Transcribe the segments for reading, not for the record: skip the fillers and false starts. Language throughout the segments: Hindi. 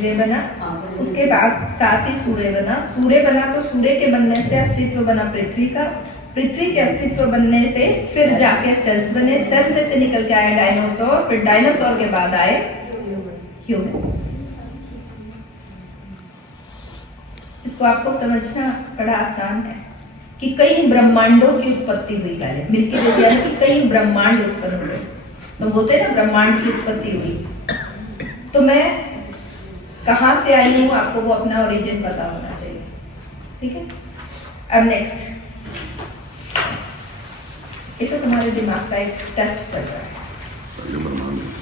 सूर्य बना, उसके बाद साथ ही सूर्य बना, सूर्य बना तो सूर्य के बनने से अस्तित्व बना पृथ्वी का, पृथ्वी के अस्तित्व बनने पे फिर जाके सेल्स बने, सेल में से निकल के आए डायनासोर, फिर डायनासोर के बाद आए ह्यूमंस। इसको आपको समझना बड़ा आसान है कि कई ब्रह्मांडों की उत्पत्ति हुई पहले, मिल्की वे यानी कि कई ब्रह्मांड उत्पन्न हुए, तो बोलते हैं ना ब्रह्मांड की उत्पत्ति हुई। तो मैं कहाँ से आई हूँ आपको वो अपना ओरिजिन पता होना चाहिए, ठीक है। अब नेक्स्ट, ये तो तुम्हारे दिमाग का एक टेस्ट चल रहा है।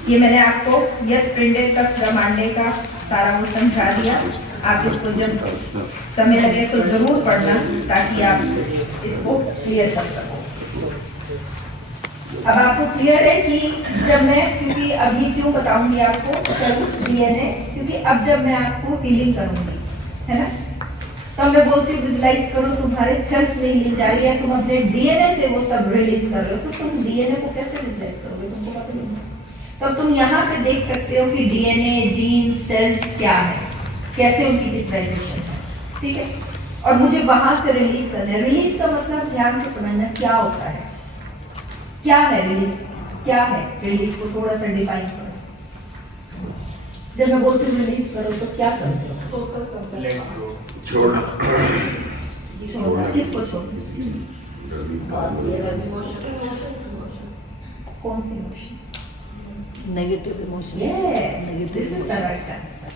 ये मैंने आपको यद पिंडे तक ब्रह्मांडे का सारा वो समझा दिया। आप इसको जब समय लगे तो जरूर पढ़ना ताकि आप इसको क्लियर कर सको। अब आपको क्लियर है कि जब मैं, क्योंकि अभी क्यों बताऊंगी आपको सेल्स डीएनए, क्योंकि अब जब मैं आपको हीलिंग करूंगी, है ना, तो मैं बोलती हूँ विजुलाइज करो तुम्हारे सेल्स में हीलिंग जा रही है, तुम अपने डीएनए से वो सब रिलीज कर रहे हो, तो तुम डीएनए को कैसे विजुलाइज करोगे, तुमको पता नहीं। तो अब तुम यहाँ पे देख सकते हो कि डीएनए, जीन, सेल्स क्या है, कैसे उनकी पिक्चराइजेशन है, ठीक है। और मुझे वहां से रिलीज करना है। रिलीज का मतलब ध्यान से समझना क्या होता है, क्या है रिलीज, क्या है रिलीज को थोड़ा सा डिफाइन करो। जब मैं बोलती हूँ रिलीज करो तो क्या करते हो? फोकस होता है, छोड़ना, किसको छोड़ना, कौन सी emotion, negative emotion. Yes, this is the right answer.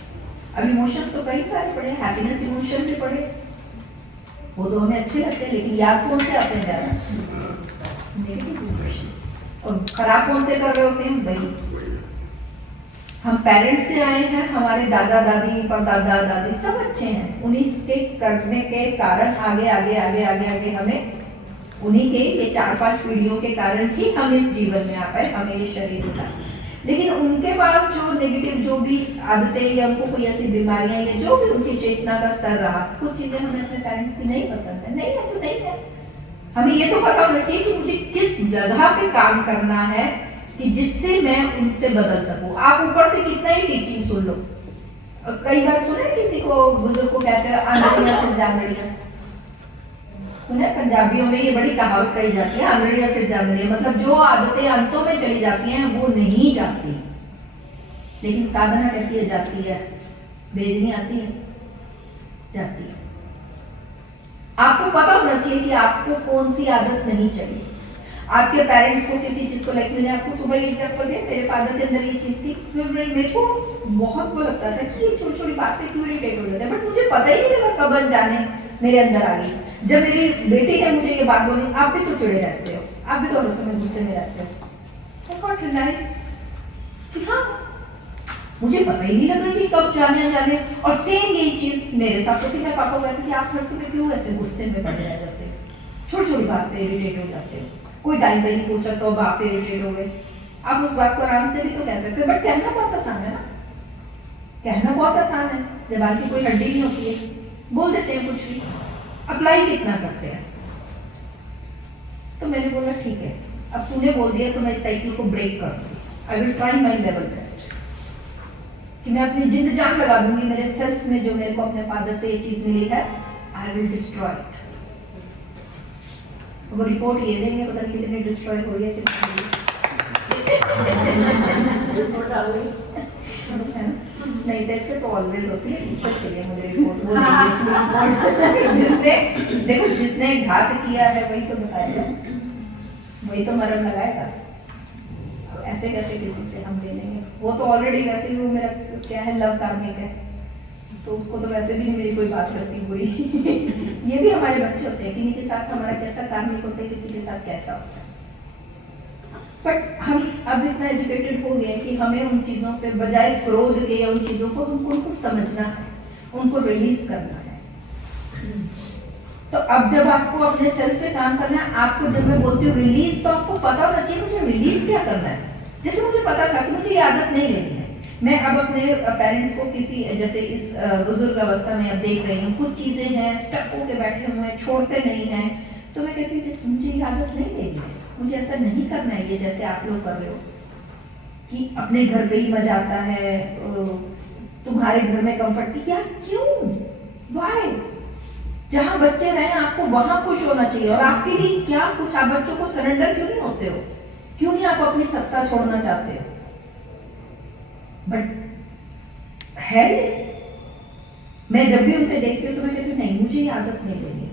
अब इमोशंस तो कई सारे पढ़े, हैप्पीनेस इमोशन भी पढ़े, वो तो हमें अच्छे लगते हैं, लेकिन याद कौन से आते हैं ज्यादा, नेगेटिव इमोशंस। और खराब कौन से कर रहे होते हैं वही। हम पेरेंट्स से आए हैं, हमारे दादा दादी, परदादा दादी सब अच्छे हैं, उन्हीं के करने के कारण आगे आगे आगे आगे आगे हमें, उन्हीं के ये 4-5 पीढ़ियों के कारण ही हम इस जीवन में आ पाए, हमें ये शरीर मिला। लेकिन उनके पास जो नेगेटिव जो भी आदतें या उनको कोई ऐसी बीमारियां या जो भी उनकी चेतना का स्तर रहा, कुछ चीजें हमें अपने पेरेंट्स की नहीं पसंद है, नहीं है तो नहीं है। हमें ये तो पता होना चाहिए कि मुझे किस जगह पे काम करना है कि जिससे मैं उनसे बदल सकूं। आप ऊपर से कितना ही टीचिंग सुन लो, कई बार सुने किसी को, बुजुर्ग को कहते हैं आंगड़ियां से जांगड़ियां, सुने पंजाबियों में ये बड़ी कहावत कही जाती है, आंगड़ियां से जांगड़ियां, मतलब जो आदतें अंतों में चली जाती हैं वो नहीं जाती, लेकिन साधना कहती है जाती है, भेजनी आती है, जाती है। आपको पता होना चाहिए कि आपको कौन सी आदत नहीं चाहिए। आपके पेरेंट्स को किसी चीज को, लाइक मैंने आपको सुबह ये एग्जाम्पल दिया, मेरे फादर के अंदर ये चीज थी, मेरे को बहुत वो लगता था कि ये छोटी छोटी बात पे क्यों इरिटेट हो जाता है, बट मुझे पता ही नहीं लगा कब अनजाने मेरे अंदर आ गई। जब मेरी बेटी ने मुझे ये बात बोली, आप भी तो चिड़े रहते हो, आप भी तो हर समय गुस्से में रहते हो, I got realized कि हाँ, मुझे पता ही नहीं लगा कि कब जाने। और सेम यही चीज मेरे साथ होती, मैं पापा कहती कि आप हर समय क्यों ऐसे गुस्से में पड़े रह जाते हो, छोटी छोटी बात पे इरिटेट हो जाते हो, कोई टाइम पे नहीं पूछा तो बात पे इरिटेट हो गए। आप उस बात को आराम से भी तो कह सकते हो, बट कहना बहुत आसान है ना, कहना बहुत आसान है, जबान की कोई हड्डी नहीं होती है, बोल देते हैं कुछ भी, अप्लाई कितना करते हैं। तो मैंने बोला ठीक है, अब तूने बोल दिया तो मैं इस साइकिल को ब्रेक कर दूंगी, I will try my level best, कि मैं अपनी जिंद जान लगा दूंगी मेरे सेल्स में जो मेरे को अपने फादर से ये चीज मिली है, आई विल डिस्ट्रॉय इट। वो रिपोर्ट ये देंगे, पता नहीं कितने डिस्ट्रॉय हो रही है, नहीं ऐसे तो ऑलवेज होती है, उससे चाहिए मुझे रिपोर्ट, वो रिपोर्ट जिसने, देखो जिसने घात किया है वही तो बताएगा, वही तो मरम लगाएगा, ऐसे कैसे किसी से हम ले लेंगे। वो तो ऑलरेडी वैसे भी वो मेरा क्या है, लव कार्मिक है, तो उसको तो वैसे भी नहीं मेरी कोई बात करती बुरी ये भी हमारे बच्चे होते हैं, किन्हीं के साथ हमारा कैसा कार्मिक होता है, किसी के साथ कैसा होता है। बट हम अब इतना एजुकेटेड हो गए कि हमें उन चीज़ों पे बजाय क्रोध के या उन चीज़ों को उनको समझना है, उनको रिलीज करना है। तो अब जब आपको अपने सेल्स पे काम करना है, आपको जब मैं बोलती हूँ रिलीज, तो आपको पता होना चाहिए मुझे रिलीज क्या करना है। जैसे मुझे पता था कि मुझे ये आदत नहीं लेनी है, मैं अब अपने पेरेंट्स को किसी, जैसे इस बुजुर्ग अवस्था में अब देख रही हूँ, कुछ चीज़ें हैं स्टक होके बैठे हुए हैं, छोड़ते नहीं हैं, तो मैं कहती हूँ मुझे ये आदत नहीं लेनी है, मुझे ऐसा नहीं करना है, ये जैसे आप लोग कर रहे हो कि अपने घर पे ही मजा आता है, तुम्हारे घर में कंफर्ट, यार क्यों, वाई? जहां बच्चे रहे आपको वहां खुश होना चाहिए। और आपके लिए क्या कुछ, आप बच्चों को सरेंडर क्यों नहीं होते हो? क्यों नहीं आप अपनी सत्ता छोड़ना चाहते हो? बट है, मैं जब भी उनपे देखती हूँ तो मैं कहती हूँ नहीं, मुझे ये आदत नहीं लेनी।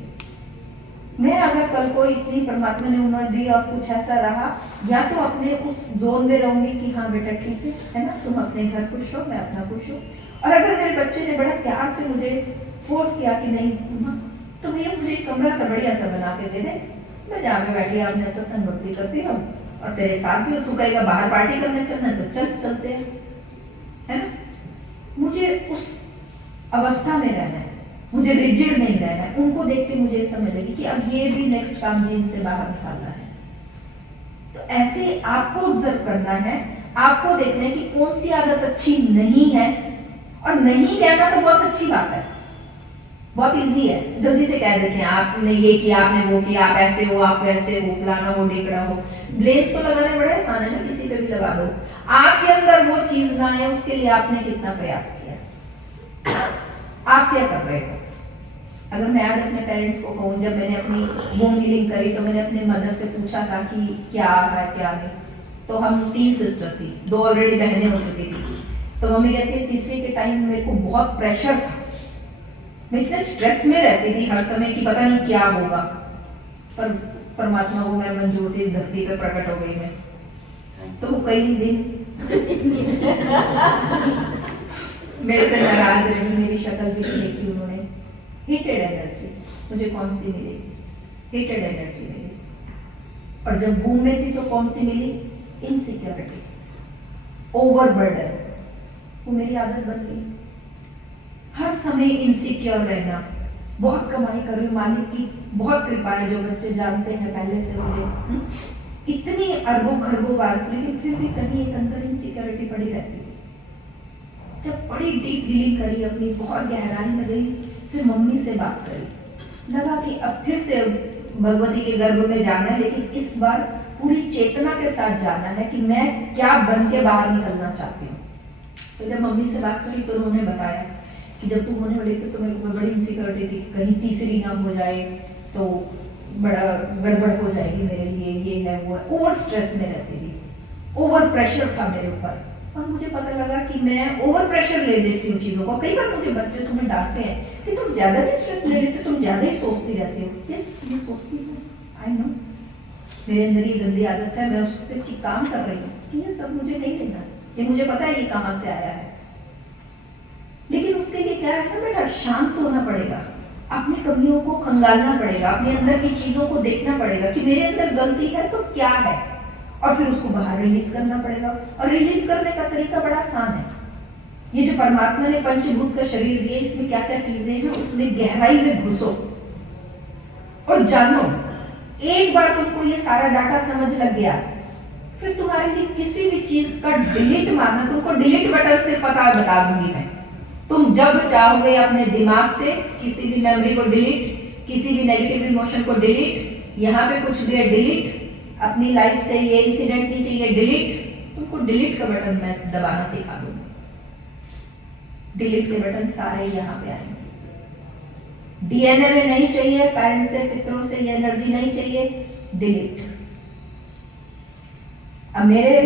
मैं अगर कल को इतनी परमात्मा ने उम्र दी और कुछ ऐसा रहा, या तो अपने उस जोन में रहूंगी कि हाँ बेटा ठीक है ना, तुम अपने घर खुश हो, मैं अपना खुश हूँ। और अगर मेरे बच्चे ने बड़ा प्यार से मुझे फोर्स किया कि नहीं तो भैया मुझे एक कमरा सा बढ़िया सा बना के दे दे, मैं जहाँ पे बैठी अपने सत्संग भक्ति करती रहूँ और तेरे साथ भी, तू कहेगा बाहर पार्टी करने चलना है तो चलते हैं, है ना। मुझे उस अवस्था में रहना है, मुझे रिजिड नहीं रहना है। उनको देख के मुझे समझ लगी कि अब ये भी नेक्स्ट काम जीन से बाहर निकालना है। तो ऐसे आपको ऑब्जर्व करना है, आपको देखना है कि कौन सी आदत अच्छी नहीं है। और नहीं कहना तो बहुत अच्छी बात है, बहुत इजी है, जल्दी से कह देते हैं आपने ये किया, आपने वो किया, आप ऐसे हो, आप वैसे हो, फलाना हो, ढेकड़ा हो। ब्लेम्स तो लगाने बड़े आसान है ना, किसी पे भी लगा दो। आपके अंदर वो चीज ना आए उसके लिए आपने कितना प्रयास किया, आप क्या कर रहे हो। अगर मैं आज अपने पेरेंट्स को कहूँ, जब मैंने अपनी वोम हीलिंग करी तो मैंने अपने मदर से पूछा था कि क्या है क्या नहीं। तो हम 3 सिस्टर थी, 2 ऑलरेडी बहनें हो चुकी थी। तो मम्मी कहती है तीसरी के टाइम मेरे को बहुत प्रेशर था, मैं इतने स्ट्रेस में रहती थी हर समय कि पता नहीं क्या होगा। पर परमात्मा को मैं मंजूर थी, इस धरती पे प्रकट हो गई मैं। तो वो कई दिन मेरे से नाराज रही, मेरी शक्ल भी नहीं देखी उन्होंने। हेटेड एनर्जी मुझे कौन सी मिली, हेटेड एनर्जी मिली। और जब वूम में थी तो कौन सी मिली, इनसिक्योरिटी, ओवरबर्डन। वो मेरी आदत बन गई, हर समय इनसिक्योर रहना। बहुत कमाई कर रही हूँ, मालिक की बहुत कृपा है, जो बच्चे जानते हैं पहले से मुझे, इतनी अरबों खरबों बार, लेकिन फिर भी कहीं एक अंदर इनसिक्योरिटी पड़ी रहती थी। जब बड़ी डीप डीलिंग करी अपनी, बहुत गहराई में गई, फिर मम्मी से बात करी, लगा कि अब फिर से भगवती के गर्भ में जाना है, लेकिन इस बार पूरी चेतना के साथ जाना है कि मैं क्या बन के बाहर निकलना चाहती हूँ। तो जब मम्मी से बात करी तो उन्होंने बताया कि जब तुम होने वाली थी तो मेरे को बड़ी इनसिक्योरिटी थी, कहीं तीसरी ना हो जाए तो बड़ा गड़बड़ हो जाएगी मेरे लिए, ये है वो है। ओवर स्ट्रेस में रहती थी, ओवर प्रेशर था मेरे ऊपर। और मुझे पता लगा कि मैं ओवर प्रेशर ले लेती हूँ चीज़ों को। कई बार मुझे बच्चे सुबह डांटते हैं कि तुम ज़्यादा भी स्ट्रेस ले लेते हो, तुम ज़्यादा ही सोचती रहती हो। यस, मैं सोचती हूँ, आई नो, मेरे अंदर ये गंदी आदत है, मैं उस पर काम कर रही हूँ कि ये सब मुझे नहीं लेना, ये मुझे पता है ये कहाँ से आया है। लेकिन उसके लिए क्या है ना बेटा, शांत होना पड़ेगा, अपनी कमियों को खंगालना पड़ेगा, अपने अंदर की चीज़ों को देखना पड़ेगा कि मेरे अंदर गलती है तो क्या है, और फिर उसको बाहर रिलीज करना पड़ेगा। और रिलीज करने का तरीका बड़ा आसान है। ये जो परमात्मा ने पंचभूत का शरीर दिया, इसमें क्या क्या चीजें हैं, उसमें गहराई में घुसो और जानो। एक बार तुमको ये सारा डाटा समझ लग गया, फिर तुम्हारे लिए किसी भी चीज का डिलीट मारना, तुमको डिलीट बटन से पता बता दूंगी मैं। तुम जब चाहोगे अपने दिमाग से किसी भी मेमोरी को डिलीट, किसी भी नेगेटिव इमोशन को डिलीट, यहाँ पे कुछ भी है डिलीट, अपनी लाइफ से ये इंसिडेंट नहीं चाहिए डिलीट, तुमको डिलीट का बटन मैं दबाना सिखा दूंगी। डिलीट के बटन सारे यहाँ पे आएंगे। डीएनए में नहीं चाहिए, पेरेंट्स से, पितरों से ये एनर्जी नहीं चाहिए, डिलीट। अब मेरे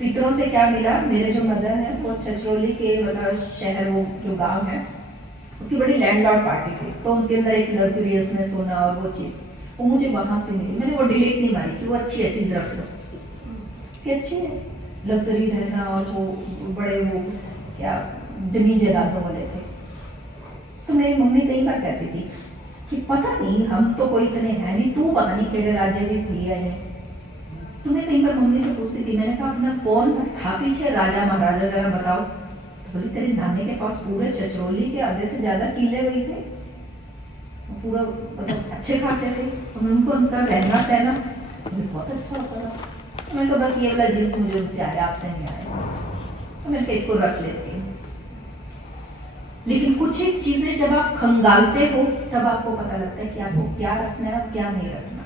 पितरों से क्या मिला, मेरे जो मदर है वो छछरौली के मतलब शहर, वो जो गांव है उसकी बड़ी लैंडलॉर्ड पार्टी थी, तो उनके अंदर एक लग्जरियसनेस होना और वो चीज़ वो मुझे वहां से मिली। मैंने वो डिलीट नहीं मारी कि वो अच्छी है चीज़, रख लो कि अच्छी है लग्जरी रहना, और वो बड़े वो क्या जमीन जायदादों वाले थे। तो मेरी मम्मी कई बार कहती थी कि पता नहीं हम तो कोई इतने हैं नहीं, तू पता नहीं केड़े राज्य की थी या नहीं। तो मैं कई बार मम्मी से पूछती थी, मैंने कहा अपना कौन था पीछे राजा महाराजा, जरा बताओ। तो बोली तेरे नानी के पास पूरे छछरौली के आधे से ज्यादा किले वही थे, पूरा मतलब अच्छे खासे थे, उनको उनका रहना सहना बहुत अच्छा होता था। तो मैंने कहा बस ये वाला जीन्स मुझे उनसे आया, आपसे नहीं आया, तो मैंने कहा इसको रख लेती हूँ। लेकिन कुछ एक चीजें जब आप खंगालते हो तब आपको पता लगता है कि आपको क्या रखना है और क्या नहीं रखना।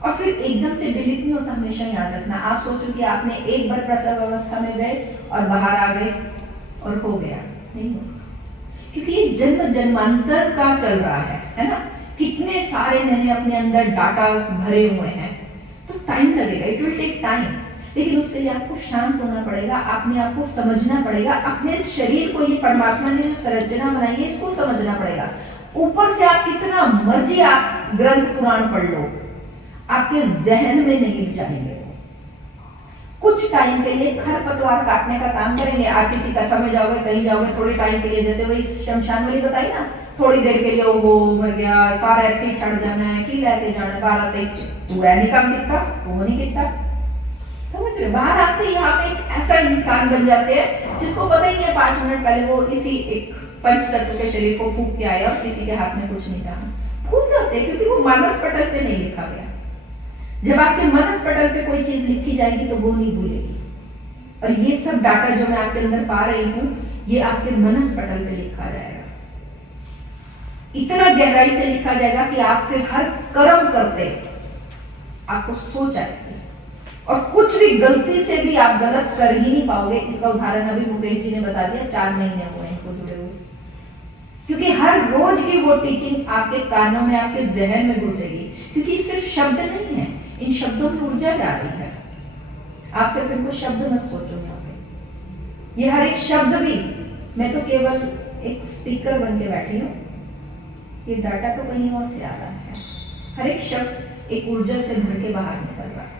और फिर एकदम से डिलीट नहीं होता, हमेशा याद रखना। आप सोचो कि आपने एक बार प्रसव अवस्था में गए और बाहर आ गए और हो गया, नहीं होगा, क्योंकि ये जन्म जन्मांतर का चल रहा है ना। कितने सारे मैंने अपने अंदर डाटा भरे हुए हैं, तो टाइम लगेगा, इट विल टेक टाइम। लेकिन उसके लिए आपको शांत होना पड़ेगा, अपने आप को समझना पड़ेगा, अपने शरीर को, ये परमात्मा ने जो संरचना बनाई है इसको समझना पड़ेगा। ऊपर से आप कितना मर्जी आप ग्रंथ पुराण पढ़ लो, आपके जहन में नहीं जाएंगे। कुछ टाइम के लिए खरपतवार काटने का काम करेंगे। आप किसी कथा में जाओगे, कहीं जाओगे, थोड़े टाइम के लिए, जैसे वही शमशान वाली बताई ना, थोड़ी देर के लिए वो मर गया, सारा ऐसे छड़ जाना है, की लेके जाना है, बाहर आते पूरा नहीं काम कितना, वो नहीं कितना, समझ रहे? बाहर आते ही यहाँ पे एक ऐसा इंसान बन जाते हैं जिसको पता ही नहीं है 5 मिनट पहले वो इसी एक पंच तत्व के शरीर को फूंक के आया और किसी के हाथ में कुछ नहीं था। भूल जाते हैं, क्योंकि वो मानस पटल पे नहीं लिखा गया। जब आपके मनस पटल पे कोई चीज लिखी जाएगी तो वो नहीं भूलेगी। और ये सब डाटा जो मैं आपके अंदर पा रही हूँ, ये आपके मनस पटल पे लिखा जाएगा। इतना गहराई से लिखा जाएगा कि आप फिर हर कर्म करते आपको सोच आएगी, और कुछ भी गलती से भी आप गलत कर ही नहीं पाओगे। इसका उदाहरण अभी मुकेश जी ने बता दिया, 4 महीने हुए इनको जुड़े हुए, क्योंकि हर रोज की वो टीचिंग आपके कानों में, आपके जहन में घुसेगी। क्योंकि ये सिर्फ शब्द नहीं है, इन शब्दों में ऊर्जा जा रही है। आप सिर्फ इनको शब्द मत सोचो यहाँ पे, ये हर एक शब्द भी, मैं तो केवल एक स्पीकर बन के बैठी हूँ, ये डाटा तो कहीं और से आ रहा है। हर एक शब्द एक ऊर्जा से भर के बाहर निकल रहा है।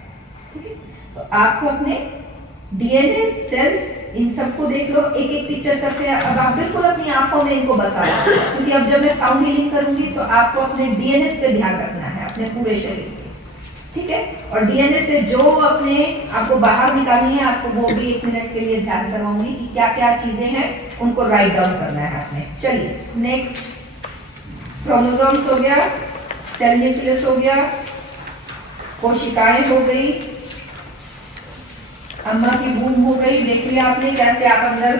ठीक है, तो आपको अपने डीएनए सेल्स, इन सबको देख लो, एक एक पिक्चर करते हैं। अब आप बिल्कुल अपनी आंखों में इनको बसा लो, क्योंकि अब जब मैं साउंड हीलिंग करूंगी तो आपको अपने डीएनए पे ध्यान रखना है, अपने पूरे शरीर पे। ठीक है, और डीएनए से जो अपने आपको बाहर निकालनी है, आपको वो भी 1 मिनट के लिए ध्यान करवाऊंगी कि क्या क्या चीजें हैं, उनको राइट डाउन करना है आपने। चलिए नेक्स्ट, क्रोमोसोम्स हो गया, सेल न्यूक्लियस हो गया, कोशिकाएं हो गई, अम्मा की बूंद हो गई। देख लिया आपने कैसे आप अंदर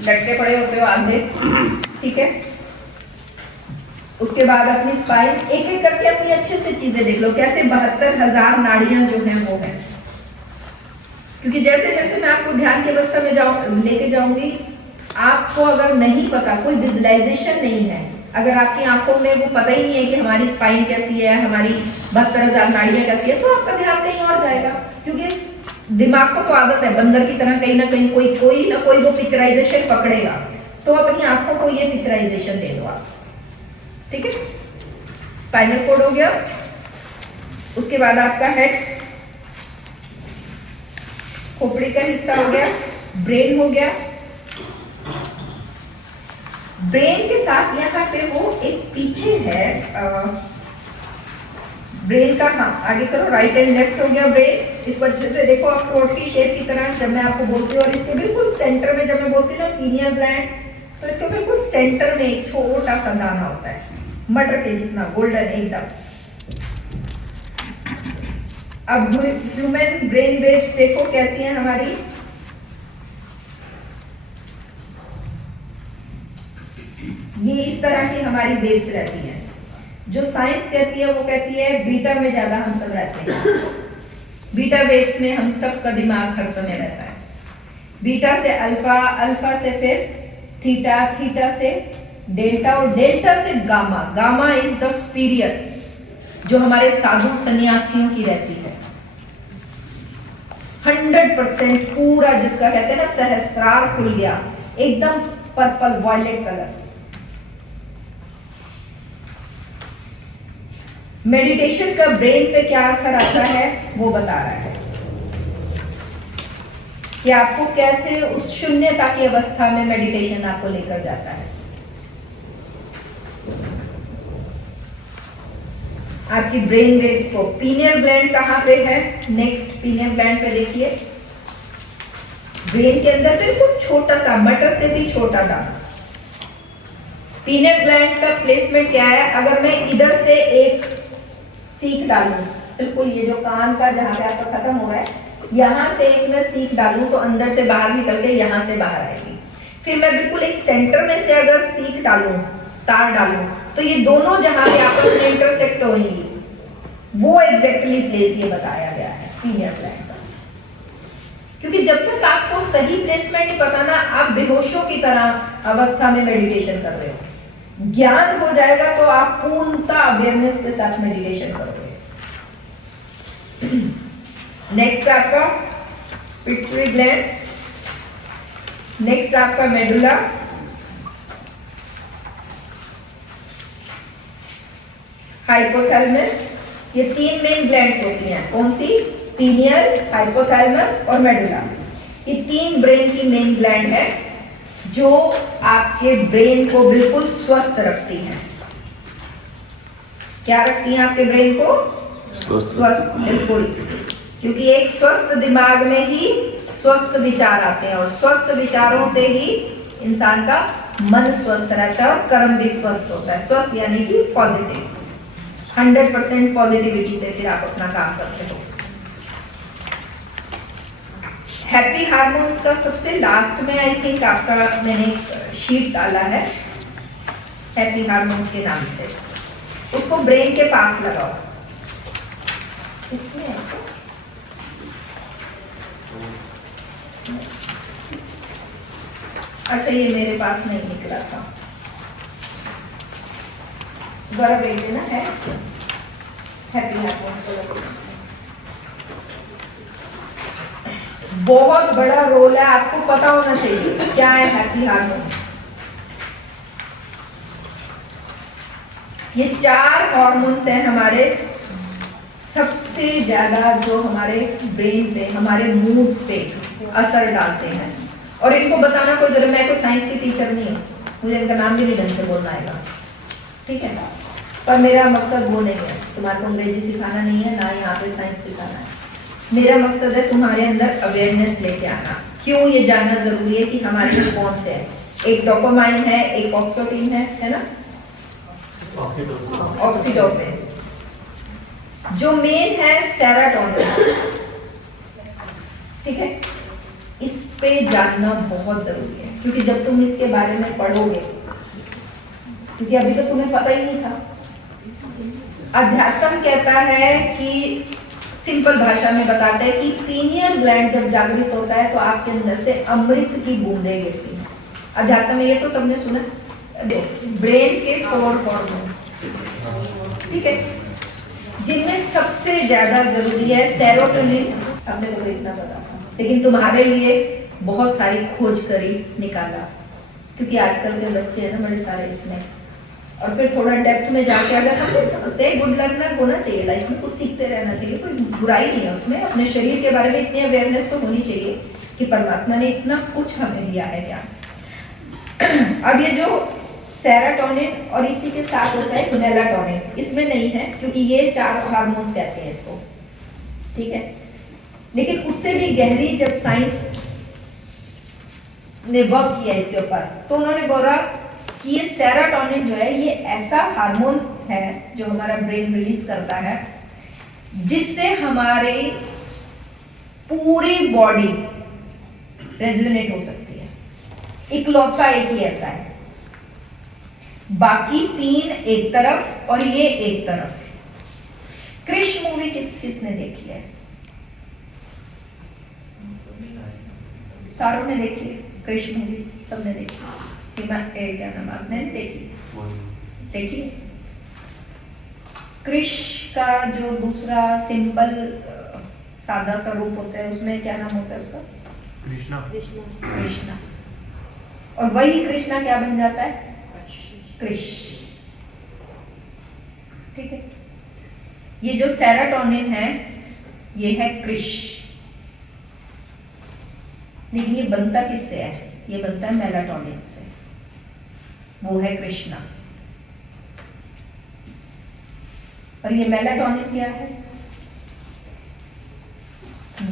लटके पड़े होते हो आधे। ठीक है, उसके बाद अपनी स्पाइन, एक एक करके अपनी अच्छे से चीजें देख लो, कैसे 72,000 नाड़ियां जो हैं वो हैं। क्योंकि जैसे जैसे मैं आपको ध्यान की अवस्था में लेके जाऊंगी, आपको अगर नहीं पता, कोई विजुअलाइजेशन नहीं है, अगर आपकी आंखों में वो पता ही नहीं है कि हमारी स्पाइन कैसी है, हमारी 72,000 नाड़ियां कैसी है, तो आपका ध्यान कहीं और जाएगा। क्योंकि इस दिमाग को तो आदत है बंदर की तरह कहीं ना कहीं कोई ना कोई वो पिक्चराइजेशन पकड़ेगा, तो अपनी आंखों को ये पिक्चराइजेशन दे दो आप। ठीक है, स्पाइनल कोड हो गया, उसके बाद आपका हेड, खोपड़ी का हिस्सा हो गया, ब्रेन हो गया। ब्रेन के साथ यहाँ पे वो एक पीछे है ब्रेन का, हाँ आगे करो, राइट एंड लेफ्ट हो गया ब्रेन। इसको अच्छे से देखो, आप थ्रोट की शेप की तरह जब मैं आपको बोलती हूँ, और इसके बिल्कुल सेंटर में जब मैं बोलती हूँ ना पीनियल ग्लैंड, तो इसके बिल्कुल सेंटर में एक छोटा सा दाना होता है, मटर के जितना, गोल्डन एकदम। अब ह्यूमन ब्रेन वेव्स देखो कैसी है हमारी। ये इस तरह की हमारी वेव्स रहती हैं। जो साइंस कहती है वो कहती है बीटा में ज्यादा हम सब रहते हैं। बीटा वेव्स में हम सब का दिमाग हर समय रहता है। बीटा से अल्फा, अल्फा से फिर थीटा, थीटा से डेल्टा, और डेल्टा से gamma. Gamma is the superior, जो हमारे साधु सन्यासियों की रहती है। 100% पूरा, जिसका कहते हैं ना सहस्त्रार खुल गया, एकदम पर्पल वॉयलेट कलर। मेडिटेशन का ब्रेन पे क्या असर आता है वो बता रहा है कि आपको कैसे उस शून्यता की अवस्था में मेडिटेशन आपको लेकर जाता है। आपकी ब्रेन वेव्स को, पीनियल ग्लैंड कहाँ पे है, नेक्स्ट पीनियल ग्लैंड पे देखिए। ब्रेन के अंदर बिल्कुल छोटा सा, मटर से भी छोटा दाना। पीनियल ग्लैंड का प्लेसमेंट क्या है, अगर मैं इधर से एक सीख डालूं, बिल्कुल ये जो कान का जहां पे आपका खत्म हो रहा है, यहां से एक मैं सीख डालूं तो अंदर से बाहर निकल के यहां से बाहर आएगी। फिर मैं बिल्कुल एक सेंटर में से अगर सीख डालूं, तार डालूं, तो ये दोनों जहां पे आपस में इंटरसेक्ट होंगी, वो एग्जैक्टली प्लेस ये बताया गया है पीनियल ग्लैंड का। क्योंकि जब तक आपको सही प्लेसमेंट नहीं पता ना, आप बेहोशों की तरह अवस्था में मेडिटेशन कर रहे हो। ज्ञान हो जाएगा तो आप पूर्णता अवेयरनेस के साथ मेडिटेशन करोगे। नेक्स्ट आपका पिट्यूटरी ग्लैंड, नेक्स्ट आपका मेडुला, हाइपोथैलेमस। ये तीन मेन ग्लैंड्स होती हैं, कौन सी? पीनियल, हाइपोथैलेमस और मेडुला। ये तीन ब्रेन की मेन ग्लैंड है जो आपके ब्रेन को बिल्कुल स्वस्थ रखती हैं। क्या रखती हैं आपके ब्रेन को? स्वस्थ, बिल्कुल। क्योंकि एक स्वस्थ दिमाग में ही स्वस्थ विचार आते हैं और स्वस्थ विचारों से ही इंसान का मन स्वस्थ रहता है और कर्म भी स्वस्थ होता है। स्वस्थ यानी कि पॉजिटिव, 100% पॉजिटिविटी से फिर आप अपना काम करते हो। हैप्पी हार्मोन्स का सबसे लास्ट में आई थिंक आपका मैंने शीट डाला है हैप्पी हार्मोन्स के नाम से, उसको ब्रेन के पास लगाओ। इसमें अच्छा, ये मेरे पास नहीं निकला था, बड़ा भेज देना है हैप्पी हार्मोन्स को लगाओ। बहुत बड़ा रोल है, आपको पता होना चाहिए क्या है हैप्पी हार्मोन्स। ये 4 हार्मोन्स हैं हमारे, सबसे ज्यादा जो हमारे ब्रेन पे, हमारे मूड्स पे असर डालते हैं। और इनको बताना कोई जरूरत, मैं कोई साइंस की टीचर नहीं हूँ, मुझे इनका नाम भी नहीं ढंग से बोलना आएगा, ठीक है। पर मेरा मकसद वो नहीं है, तुम्हारे को अंग्रेजी सिखाना नहीं है, ना यहाँ पे साइंस सिखाना है। मेरा मकसद है तुम्हारे अंदर अवेयरनेस लेके आना। क्यों ये जानना जरूरी है कि हमारे लिए कौन से है? एक डोपामाइन है, एक ऑक्सीटोसिन है ना, ऑक्सीटोसिन। जो मेन है सेरोटोनिन, ठीक है। इस पे जानना बहुत जरूरी है, क्योंकि जब तुम इसके बारे में पढ़ोगे, क्योंकि अभी तो तुम्हें पता ही नहीं था। अध्यात्म कहता है कि सिंपल भाषा में बताते हैं कि पीनियल ग्लैंड जब जागृत होता है तो आपके अंदर से अमृत की बूंदें गिरती हैं। अध्यात्म में ये तो सबने सुना, ब्रेन के 4 हार्मोन्स, ठीक है, जिनमें सबसे ज्यादा जरूरी है सेरोटोनिन। हमने तो इतना पता था, लेकिन तुम्हारे लिए बहुत सारी खोज करी, निकाला, क्योंकि आजकल के बच्चे हैं ना बड़े सारे इसमें, और फिर थोड़ा डेप्थ में जाके अगर हम नहीं समझते, गुड लर्नर होना चाहिए, लाइफ में कुछ सीखते रहना चाहिए, कोई बुराई नहीं है उसमें। अपने शरीर के बारे में इतनी अवेयरनेस तो होनी चाहिए कि परमात्मा ने इतना कुछ हमें दिया है ज्ञान। अब ये जो सेरोटोनिन और इसी के साथ होता है मेलाटोनिन, इसमें नहीं है क्योंकि ये 4 हार्मोन्स कहते हैं इसको, ठीक है। लेकिन उससे भी गहरी जब साइंस ने वर्क किया इसके ऊपर, तो उन्होंने बोला कि ये सेरोटोनिन जो है ये ऐसा हार्मोन है जो हमारा ब्रेन रिलीज करता है, जिससे हमारे पूरी बॉडी रेजुनेट हो सकती है। इकलौता एक ही ऐसा है, बाकी 3 एक तरफ और ये एक तरफ। क्रिश मूवी किसने देखी है? सारों ने देखी है क्रिश मूवी, सबने देखी। क्या नाम आपने देखी? क्रिश का जो दूसरा सिंपल सादा सा रूप होता है, उसमें क्या नाम होता है उसका? कृष्णा। और वही कृष्णा क्या बन जाता है? कृष, ठीक है। ये जो सेरोटोनिन है ये है कृष, लेकिन ये बनता किससे है? ये बनता है मेलाटोनिन से, वो है कृष्णा। और ये मेलाटोनिन क्या है?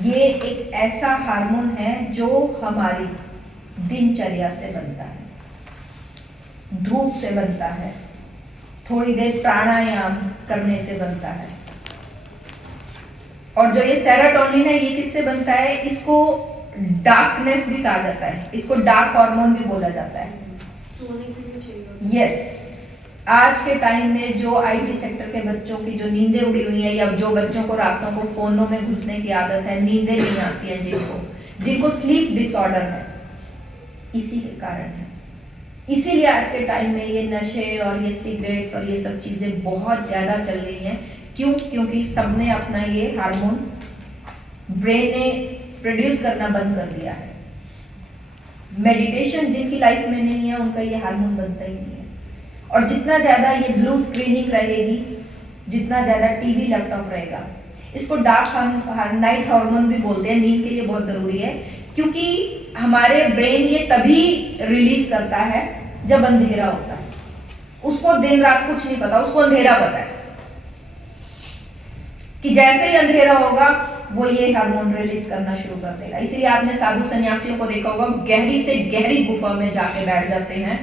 ये एक ऐसा हार्मोन है जो हमारी दिनचर्या से बनता है, धूप से बनता है, थोड़ी देर प्राणायाम करने से बनता है। और जो ये सेरोटोनिन है ये किससे बनता है? इसको डार्कनेस भी कहा जाता है, इसको डार्क हार्मोन भी बोला जाता है। सोने के लिए चाहिए। यस, आज के टाइम में जो आईटी सेक्टर के बच्चों की जो नींदें उड़ी हुई है, या जो बच्चों को रातों को फोनों में घुसने की आदत है, नींदें नहीं आती हैं, जिनको स्लीप डिसऑर्डर है, इसी के कारण है। इसीलिए आज के टाइम में ये नशे और ये सिगरेट्स और ये सब चीजें बहुत ज्यादा चल रही हैं। क्यों? क्योंकि सबने अपना ये हार्मोन ब्रेन ने प्रोड्यूस करना बंद कर दिया है। मेडिटेशन जिनकी लाइफ में नहीं है उनका ये हार्मोन बनता ही नहीं है। और जितना ज्यादा ये ब्लू स्क्रीनिंग रहेगी, जितना ज्यादा टीवी लैपटॉप रहेगा, इसको डार्क नाइट हार्मोन भी बोलते हैं, नींद के लिए बहुत जरूरी है। क्योंकि हमारे ब्रेन ये तभी रिलीज करता है जब अंधेरा होता है। उसको दिन रात कुछ नहीं पता, उसको अंधेरा पता है कि जैसे ही अंधेरा होगा वो ये हार्मोन रिलीज करना शुरू कर देगा। इसीलिए आपने साधु सन्यासियों को देखा होगा, गहरी से गहरी गुफा में जाके बैठ जाते हैं।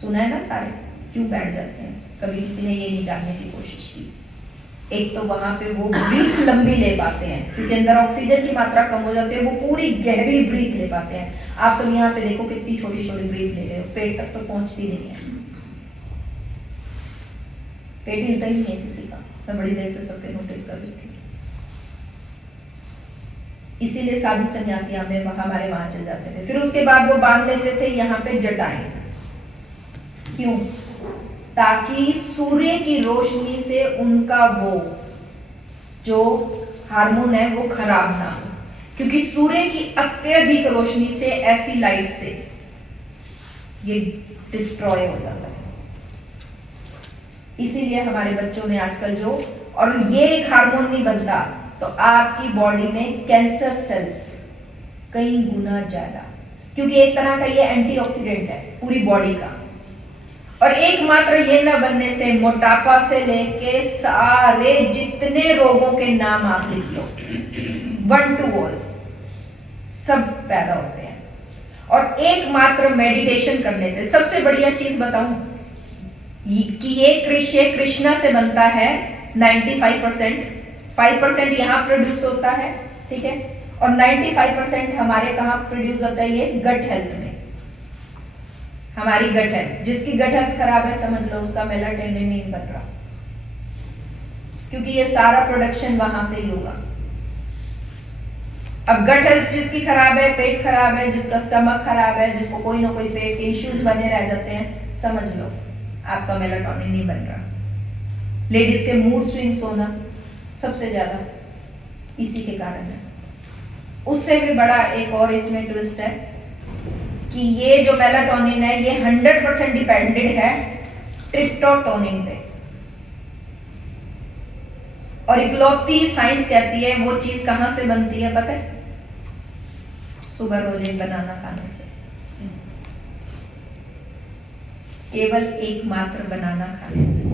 सुना है ना सारे, क्यों बैठ जाते हैं? कभी किसी ने ये नहीं जानने की कोशिश की। एक तो वहां पे वो ब्रीथ लंबी ले पाते हैं क्योंकि अंदर ऑक्सीजन की मात्रा कम हो जाती है, वो पूरी गहरी ब्रीथ ले पाते हैं। आप सब यहाँ पे देखो कितनी छोटी छोटी ब्रीथ ले रहे हो, पेट तक तो पहुंचती नहीं है, पेट हिलता ही नहीं है किसी का। मैं बड़ी देर से सबके नोटिस कर चुकी हूँ। इसीलिए साधु सन्यासी हमारे वहां चल जाते थे। फिर उसके बाद वो बांध लेते थे यहाँ पे जटाएं। क्यों? ताकि सूर्य की रोशनी से उनका वो जो हार्मोन है वो खराब ना हो। क्योंकि सूर्य की अत्यधिक रोशनी से, ऐसी लाइट से ये डिस्ट्रॉय हो जाता है। इसीलिए हमारे बच्चों में आजकल जो, और ये एक हार्मोन नहीं बनता तो आपकी बॉडी में कैंसर सेल्स कई गुना ज्यादा, क्योंकि एक तरह का ये एंटीऑक्सीडेंट है पूरी बॉडी का। और एकमात्र ये न बनने से मोटापा से लेके सारे जितने रोगों के नाम आप लिख लो, 1 to all, सब पैदा होते हैं। और एकमात्र मेडिटेशन करने से, सबसे बढ़िया चीज बताऊं कि ये कृष्णा से बनता है 95%, 5% यहाँ प्रोड्यूस होता है, ठीक है, और 95% हमारे कहाँ प्रोड्यूस होता है? ये गट हेल्थ में। हमारी गट हेल्थ, जिसकी गट हेल्थ खराब है समझ लो उसका मेलाटोनिन नहीं बन रहा, क्योंकि ये सारा प्रोडक्शन वहां से ही होगा। अब गट हेल्थ जिसकी खराब है, पेट खराब है, जिसका स्टमक खराब है, जिसको कोई ना कोई पेट के इश्यूज बने रह जाते हैं, समझ लो आपका मेलाटोनिन नहीं बन रहा। लेडीज के मूड स्विंग्स होना सबसे ज्यादा इसी के कारण है। उससे भी बड़ा एक और इसमें ट्विस्ट है कि ये जो मेलाटोनिन है ये 100% डिपेंडेंट है ट्रिप्टोटोनिन पे। और इकलौती साइंस कहती है वो चीज कहां से बनती है पता है? सुबह रोज एक बनाना खाने से, केवल एकमात्र बनाना खाने से।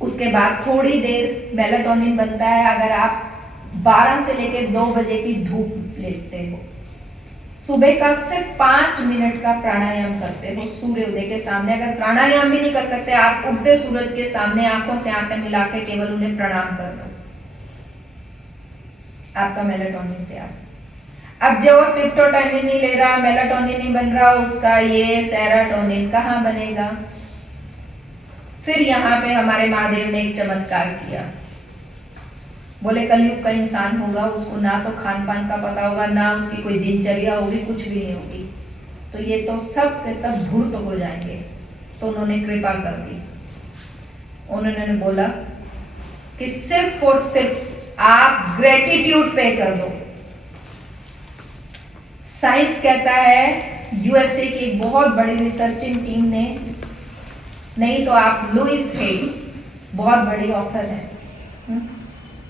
उसके बाद थोड़ी देर मेलाटोनिन बनता है अगर आप 12 से लेकर 2 बजे की धूप लेते हो। सुबह का सिर्फ 5 मिनट का प्राणायाम करते हो सूर्योदय के सामने। अगर प्राणायाम भी नहीं कर सकते, आप उगते सूरज के सामने आंखों से आंखें मिला के केवल उन्हें प्रणाम कर दो, आपका मेलाटोनिन तैयार। अब जो ट्रिप्टोफैन नहीं ले रहा, मेलाटोनिन नहीं बन रहा, उसका ये सेरोटोनिन कहाँ बनेगा? फिर यहाँ पे हमारे महादेव ने एक चमत्कार किया। बोले कलयुग का इंसान होगा, उसको ना तो खान पान का पता होगा, ना उसकी कोई दिनचर्या होगी, कुछ भी नहीं होगी, तो ये तो सब के सब धूर्त हो जाएंगे। तो उन्होंने कृपा कर दी। उन्होंने बोला कि सिर्फ और सिर्फ आप ग्रेटिट्यूड पे कर दो। साइंस कहता है, यूएसए की एक बहुत बड़ी रिसर्चिंग टीम ने, नहीं तो आप लुइस हेल बहुत बड़ी ऑथर है,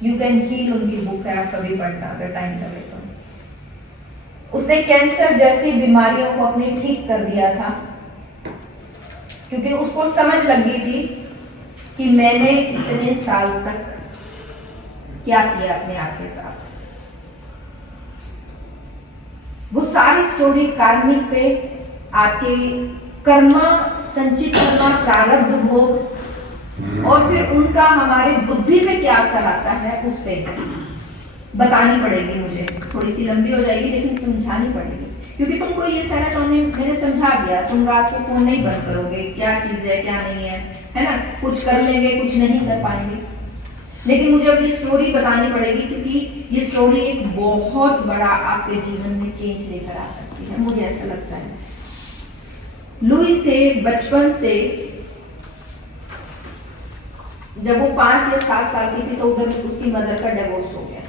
यू कैन हील उनकी बुक है, आप कभी पढ़ना अगर टाइम लगे तो। उसने कैंसर जैसी बीमारियों को अपनी ठीक कर दिया था, क्योंकि उसको समझ लगी थी कि मैंने इतने साल तक क्या किया अपने आप के साथ। वो सारी स्टोरी कार्मिक पे, आपके कर्मा, संचित कर्मा, प्रारब्ध भोग, और फिर उनका हमारे बुद्धि पे क्या असर आता है उस पे बतानी पड़ेगी। मुझे थोड़ी सी लंबी हो जाएगी लेकिन समझानी पड़ेगी, क्योंकि तुमको ये सेरोटोनिन मैंने समझा दिया। तुम रात को फोन नहीं बंद करोगे, क्या चीज है क्या नहीं है ना, कुछ कर लेंगे कुछ नहीं कर पाएंगे। लेकिन मुझे अब ये स्टोरी बतानी पड़ेगी क्योंकि ये स्टोरी एक बहुत बड़ा आपके जीवन में चेंज लेकर आ सकती है, मुझे ऐसा लगता है। लुई से बचपन से जब वो 5 या 7 साल की थी तो उधर उसकी मदर का डिवोर्स हो गया।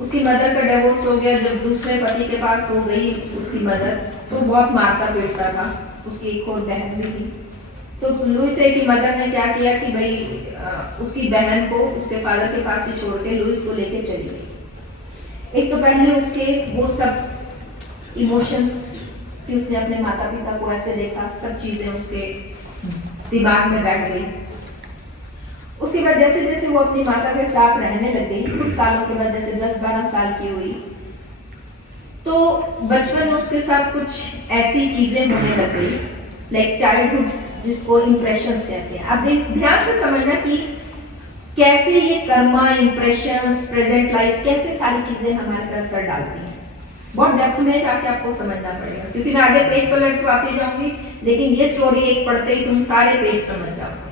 उसकी मदर का डिवोर्स हो गया। जब दूसरे पति के पास हो गई उसकी मदर, तो बहुत मारता पीटता था। उसकी एक और बहन भी थी। तो लुइस की मदर ने क्या किया कि भाई उसकी बहन को उसके फादर के पास ही छोड़ के लुइस को लेके चली गई। एक तो पहले उसके वो सब इमोशंस कि उसने अपने माता पिता को ऐसे देखा, सब चीजें उसके दिमाग में बैठ गई। उसके बाद जैसे जैसे वो अपनी माता के साथ रहने लग गई, कुछ सालों के बाद जैसे 10-12 साल की हुई, तो बचपन में उसके साथ कुछ ऐसी चीजें होने लग गई, लाइक चाइल्डहुड जिसको इम्प्रेशंस कहते हैं। आप ध्यान से समझना कि कैसे ये कर्मा, इम्प्रेशंस, प्रेजेंट लाइफ, कैसे सारी चीजें हमारे पर असर डालती हैं। बहुत डेप्थ में जाके आपको समझना पड़ेगा, क्योंकि मैं आगे पेज पलट के आती जाऊंगी, लेकिन ये स्टोरी एक पढ़ते ही तुम सारे पेज समझ जाओगे।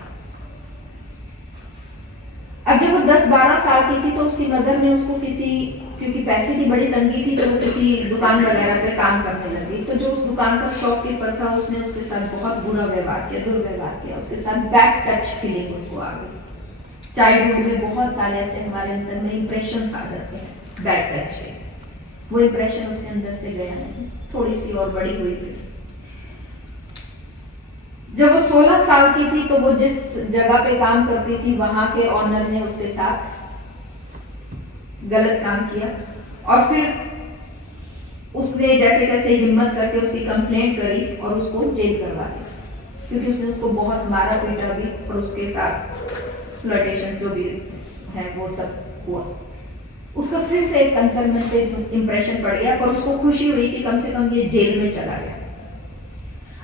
अब जब वो 10-12 साल की थी तो उसकी मदर ने उसको क्योंकि पैसे की बड़ी तंगी थी, तो वो किसी दुकान वगैरह पे काम करने लगी। तो जो उस दुकान का शॉपकीपर था उसने उसके साथ बहुत बुरा व्यवहार किया, दुर्व्यवहार किया, उसके साथ बैड टच फीलिंग उसको आ गई। चाइल्डहुड में बहुत सारे ऐसे हमारे अंदर में इंप्रेशंस आ जाते हैं बैड टच के। वो इंप्रेशन उसके अंदर से गया नहीं, थोड़ी सी और बड़ी हुई फिर। जब वो 16 साल की थी तो वो जिस जगह पे काम करती थी वहां के ऑनर ने उसके साथ गलत काम किया, और फिर उसने जैसे तैसे हिम्मत करके उसकी कंप्लेंट करी और उसको जेल करवा दिया, क्योंकि उसने उसको बहुत मारा पीटा भी और उसके साथ फ्लर्टेशन जो भी है वो सब हुआ। उसका फिर से एक अंतर मन पे इंप्रेशन पड़ गया, पर उसको खुशी हुई कि कम से कम ये जेल में चला गया।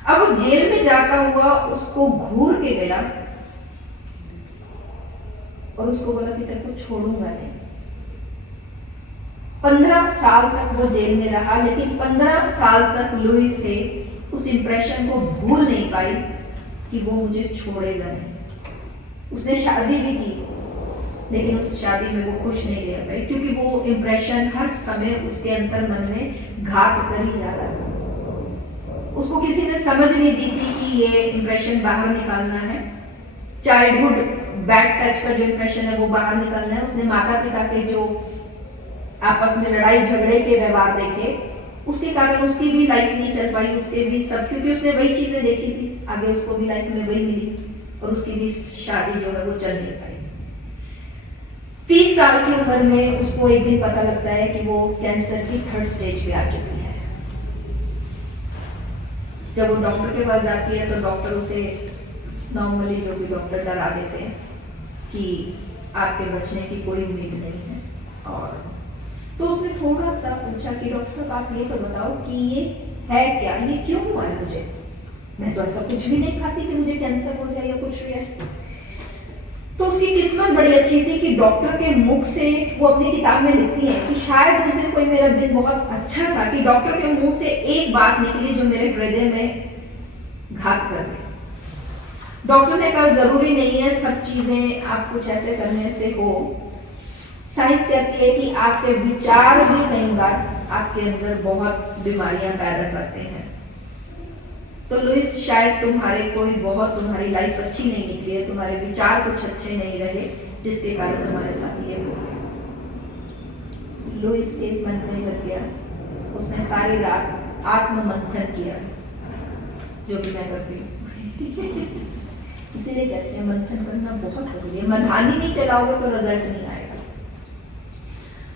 अब वो जेल में जाता हुआ उसको घूर के गया और उसको बोला कि तेरे को छोड़ूंगा नहीं। 15 साल तक वो जेल में रहा, लेकिन 15 साल तक लुई से उस इंप्रेशन को भूल नहीं पाई कि वो मुझे छोड़ेगा नहीं। उसने शादी भी की, लेकिन उस शादी में वो खुश नहीं रह पाई, क्योंकि वो इंप्रेशन हर समय उसके अंतर मन में घात कर ही जा रहा था। उसको किसी ने समझ नहीं दी थी कि ये इंप्रेशन बाहर निकालना है। चाइल्डहुड बैड टच का जो इंप्रेशन है वो बाहर निकालना है। उसने माता पिता के जो आपस में लड़ाई झगड़े के व्यवहार देखे, उसके कारण उसकी भी लाइफ नहीं चल पाई, उसके भी सब, क्योंकि उसने वही चीजें देखी थी, आगे उसको भी लाइफ में वही मिली और उसकी भी शादी जो है वो चल नहीं पाई। 30 साल की उम्र में उसको एक दिन पता लगता है कि वो कैंसर की 3rd स्टेज पे आ चुकी है। जब वो डॉक्टर के पास जाती है तो डॉक्टर उसे नॉर्मली जो भी डॉक्टर डरा देते हैं कि आपके बचने की कोई उम्मीद नहीं है। और तो उसने थोड़ा सा पूछा कि डॉक्टर साहब आप ये तो बताओ कि ये है क्या, ये क्यों हुआ है मुझे, मैं तो ऐसा कुछ भी नहीं खाती कि मुझे कैंसर हो जाए या कुछ भी है। तो उसकी किस्मत बड़ी अच्छी थी कि डॉक्टर के मुख से, वो अपनी किताब में लिखती है कि शायद उस दिन कोई मेरा दिन बहुत अच्छा था कि डॉक्टर के मुंह से एक बात निकली जो मेरे हृदय में घात कर गई। डॉक्टर ने कहा जरूरी नहीं है सब चीजें आप कुछ ऐसे करने से हो। साइंस कहती है कि आपके विचार भी कई बार आपके अंदर बहुत बीमारियां पैदा करते हैं। तो लुइस शायद तुम्हारी लाइफ अच्छी नहीं निकली है, तुम्हारे विचार कुछ अच्छे नहीं रहे, जिसके कारण तुम्हारे साथ ये हो गया। लुइस के मन में लग गया, उसने सारी रात आत्म मंथन किया, जो भी मैं करती हूँ। इसीलिए कहते हैं मंथन करना बहुत जरूरी है, मनहानि नहीं चलाओगे तो रिजल्ट नहीं आएगा।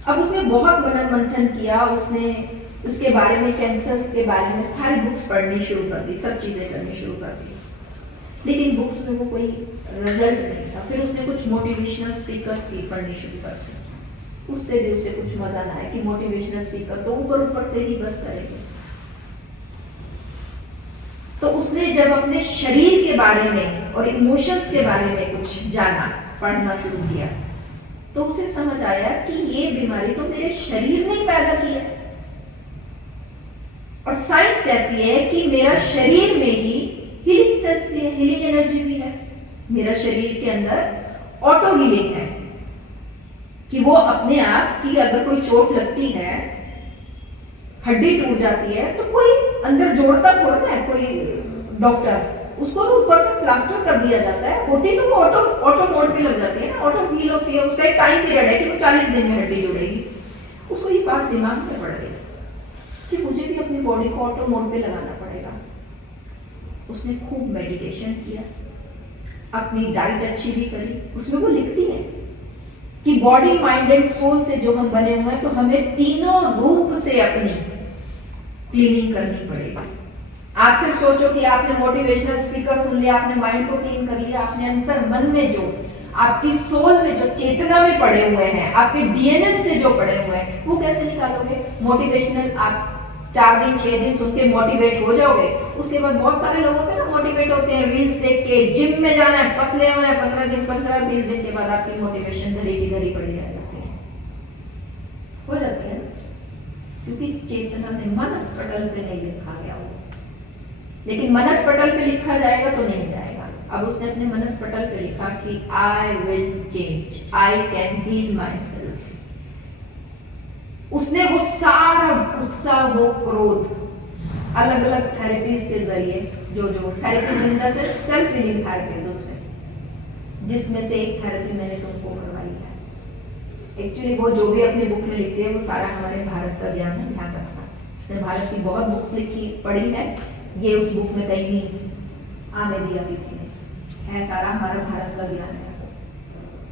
अब उसने बहुत मनन मंथन किया, उसने उसके बारे में, कैंसर के बारे में सारी बुक्स पढ़नी शुरू कर दी, सब चीजें करनी शुरू कर दी, लेकिन बुक्स में वो कोई रिजल्ट नहीं था। फिर उसने कुछ मोटिवेशनल स्पीकर्स की पढ़नी शुरू कर दी, उससे भी उसे कुछ मजा ना आया कि मोटिवेशनल स्पीकर तो ऊपर ऊपर से ही बस करेंगे। तो उसने जब अपने शरीर के बारे में और इमोशंस के बारे में कुछ जाना, पढ़ना शुरू किया, तो उसे समझ आया कि ये बीमारी तो मेरे शरीर ने ही पैदा की है। और साइंस कहती है कि मेरा शरीर में ही हीलिंग सेल्स भी है, हीलिंग एनर्जी भी है मेरा शरीर के अंदर, ऑटो हीलिंग है कि वो अपने आप की अगर कोई चोट लगती है, हड्डी टूट जाती है, तो कोई अंदर जोड़ता थोड़ा ना है कोई डॉक्टर, उसको तो ऊपर से प्लास्टर कर दिया जाता है, होती तो वो ऑटो मोड पे लग जाती है ना, ऑटो हील होती है, उसका एक टाइम पीरियड है कि वो 40 दिन में हड्डी जुड़ेगी। उसको ये बात दिमाग में पड़ गई कि मुझे भी अपनी बॉडी को ऑटो मोड पे लगाना पड़ेगा। उसने खूब मेडिटेशन किया, अपनी डाइट अच्छी भी करी। उसमें वो लिखती है कि बॉडी माइंड एंड सोल से जो हम बने हुए हैं, तो हमें तीनों रूप से अपनी क्लीनिंग करनी पड़ेगी। आप सिर्फ सोचो कि आपने मोटिवेशनल स्पीकर सुन लिया, आपने माइंड को क्लीन कर लिया, आपने अंतर मन में जो आपकी सोल में जो चेतना में पड़े हुए हैं, आपके डीएनएस से जो पड़े हुए हैं, वो कैसे निकालोगे? मोटिवेशनल आप 4 दिन 6 दिन सुन के मोटिवेट हो जाओगे, उसके बाद बहुत सारे लोग होते हैं ना मोटिवेट होते हैं रील्स देख के, जिम में जाना है, पतले होना है, 15-20 दिन के बाद आपकी मोटिवेशन धरी की धरी पड़ी रह जाती है, हो जाती है ना, क्योंकि चेतना में मनस पटल पे नहीं लिखा गया वो। लेकिन मनस पटल पे लिखा जाएगा तो नहीं जाएगा। अब उसने अपने मनस पटल पे लिखा कि I will change, I can heal myself. उसने वो सारा गुस्सा, वो क्रोध अलग अलग थेरेपीज के जरिए, जो therapies in the self healing therapies, उसमें जिसमें से एक थेरेपी मैंने तुमको करवाई है। एक्चुअली वो जो भी अपनी बुक में लिखती है वो सारा हमारे भारत का ज्ञान है, ध्यान रखना। उसने भारत की बहुत बुक्स लिखी पढ़ी है, ये उस बुक में कहीं नहीं आने दिया किसी ने, है सारा हमारा भारत का ज्ञान है,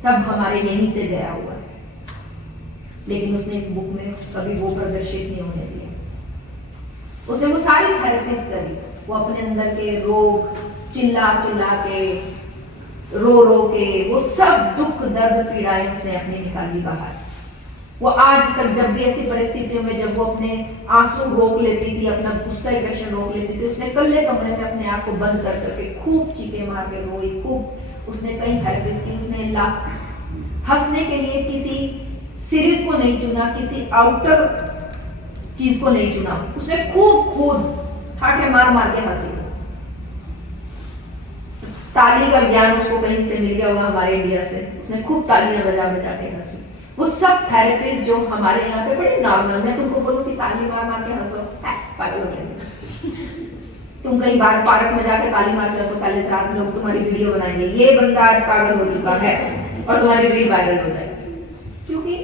सब हमारे यहीं से गया हुआ है। लेकिन उसने इस बुक में कभी वो प्रदर्शित नहीं होने दिया। उसने वो सारी थेरेपीज करी, वो अपने अंदर के रोग चिल्ला चिल्ला के, रो रो के, वो सब दुख दर्द पीड़ाएं उसने अपनी निकाली बाहर। वो आज तक जब भी ऐसी परिस्थितियों में जब वो अपने आंसू रोक लेती थी, अपना गुस्सा एग्रेशन रोक लेती थी, उसने कल्ले कमरे में अपने आप को बंद कर करके खूब चीखे मार के रोई, खूब उसने कई थेरेपीज की। उसने हंसने के लिए किसी सीरीज को नहीं चुना, किसी आउटर चीज को नहीं चुना, उसने खूब खूब ठाठे मार मार के हंसी। ताली का ज्ञान उसको कहीं से मिल गया हुआ हमारे इंडिया से, उसने खूब तालियां बजा बजा के हंसी। वो सब थेरेपीज जो हमारे यहाँ पे बड़े नॉर्मल, मैं तुमको बोलूं कि ताली मार मार के हंसो, पागल हो जाएंगे। तुम कहीं बाहर पार्क में जाके ताली मार के हंसो, पहले 4 लोग तुम्हारी वीडियो बनाएंगे, ये बंदा आज पागल हो चुका है, और तुम्हारी रील वायरल हो जाएगी। क्योंकि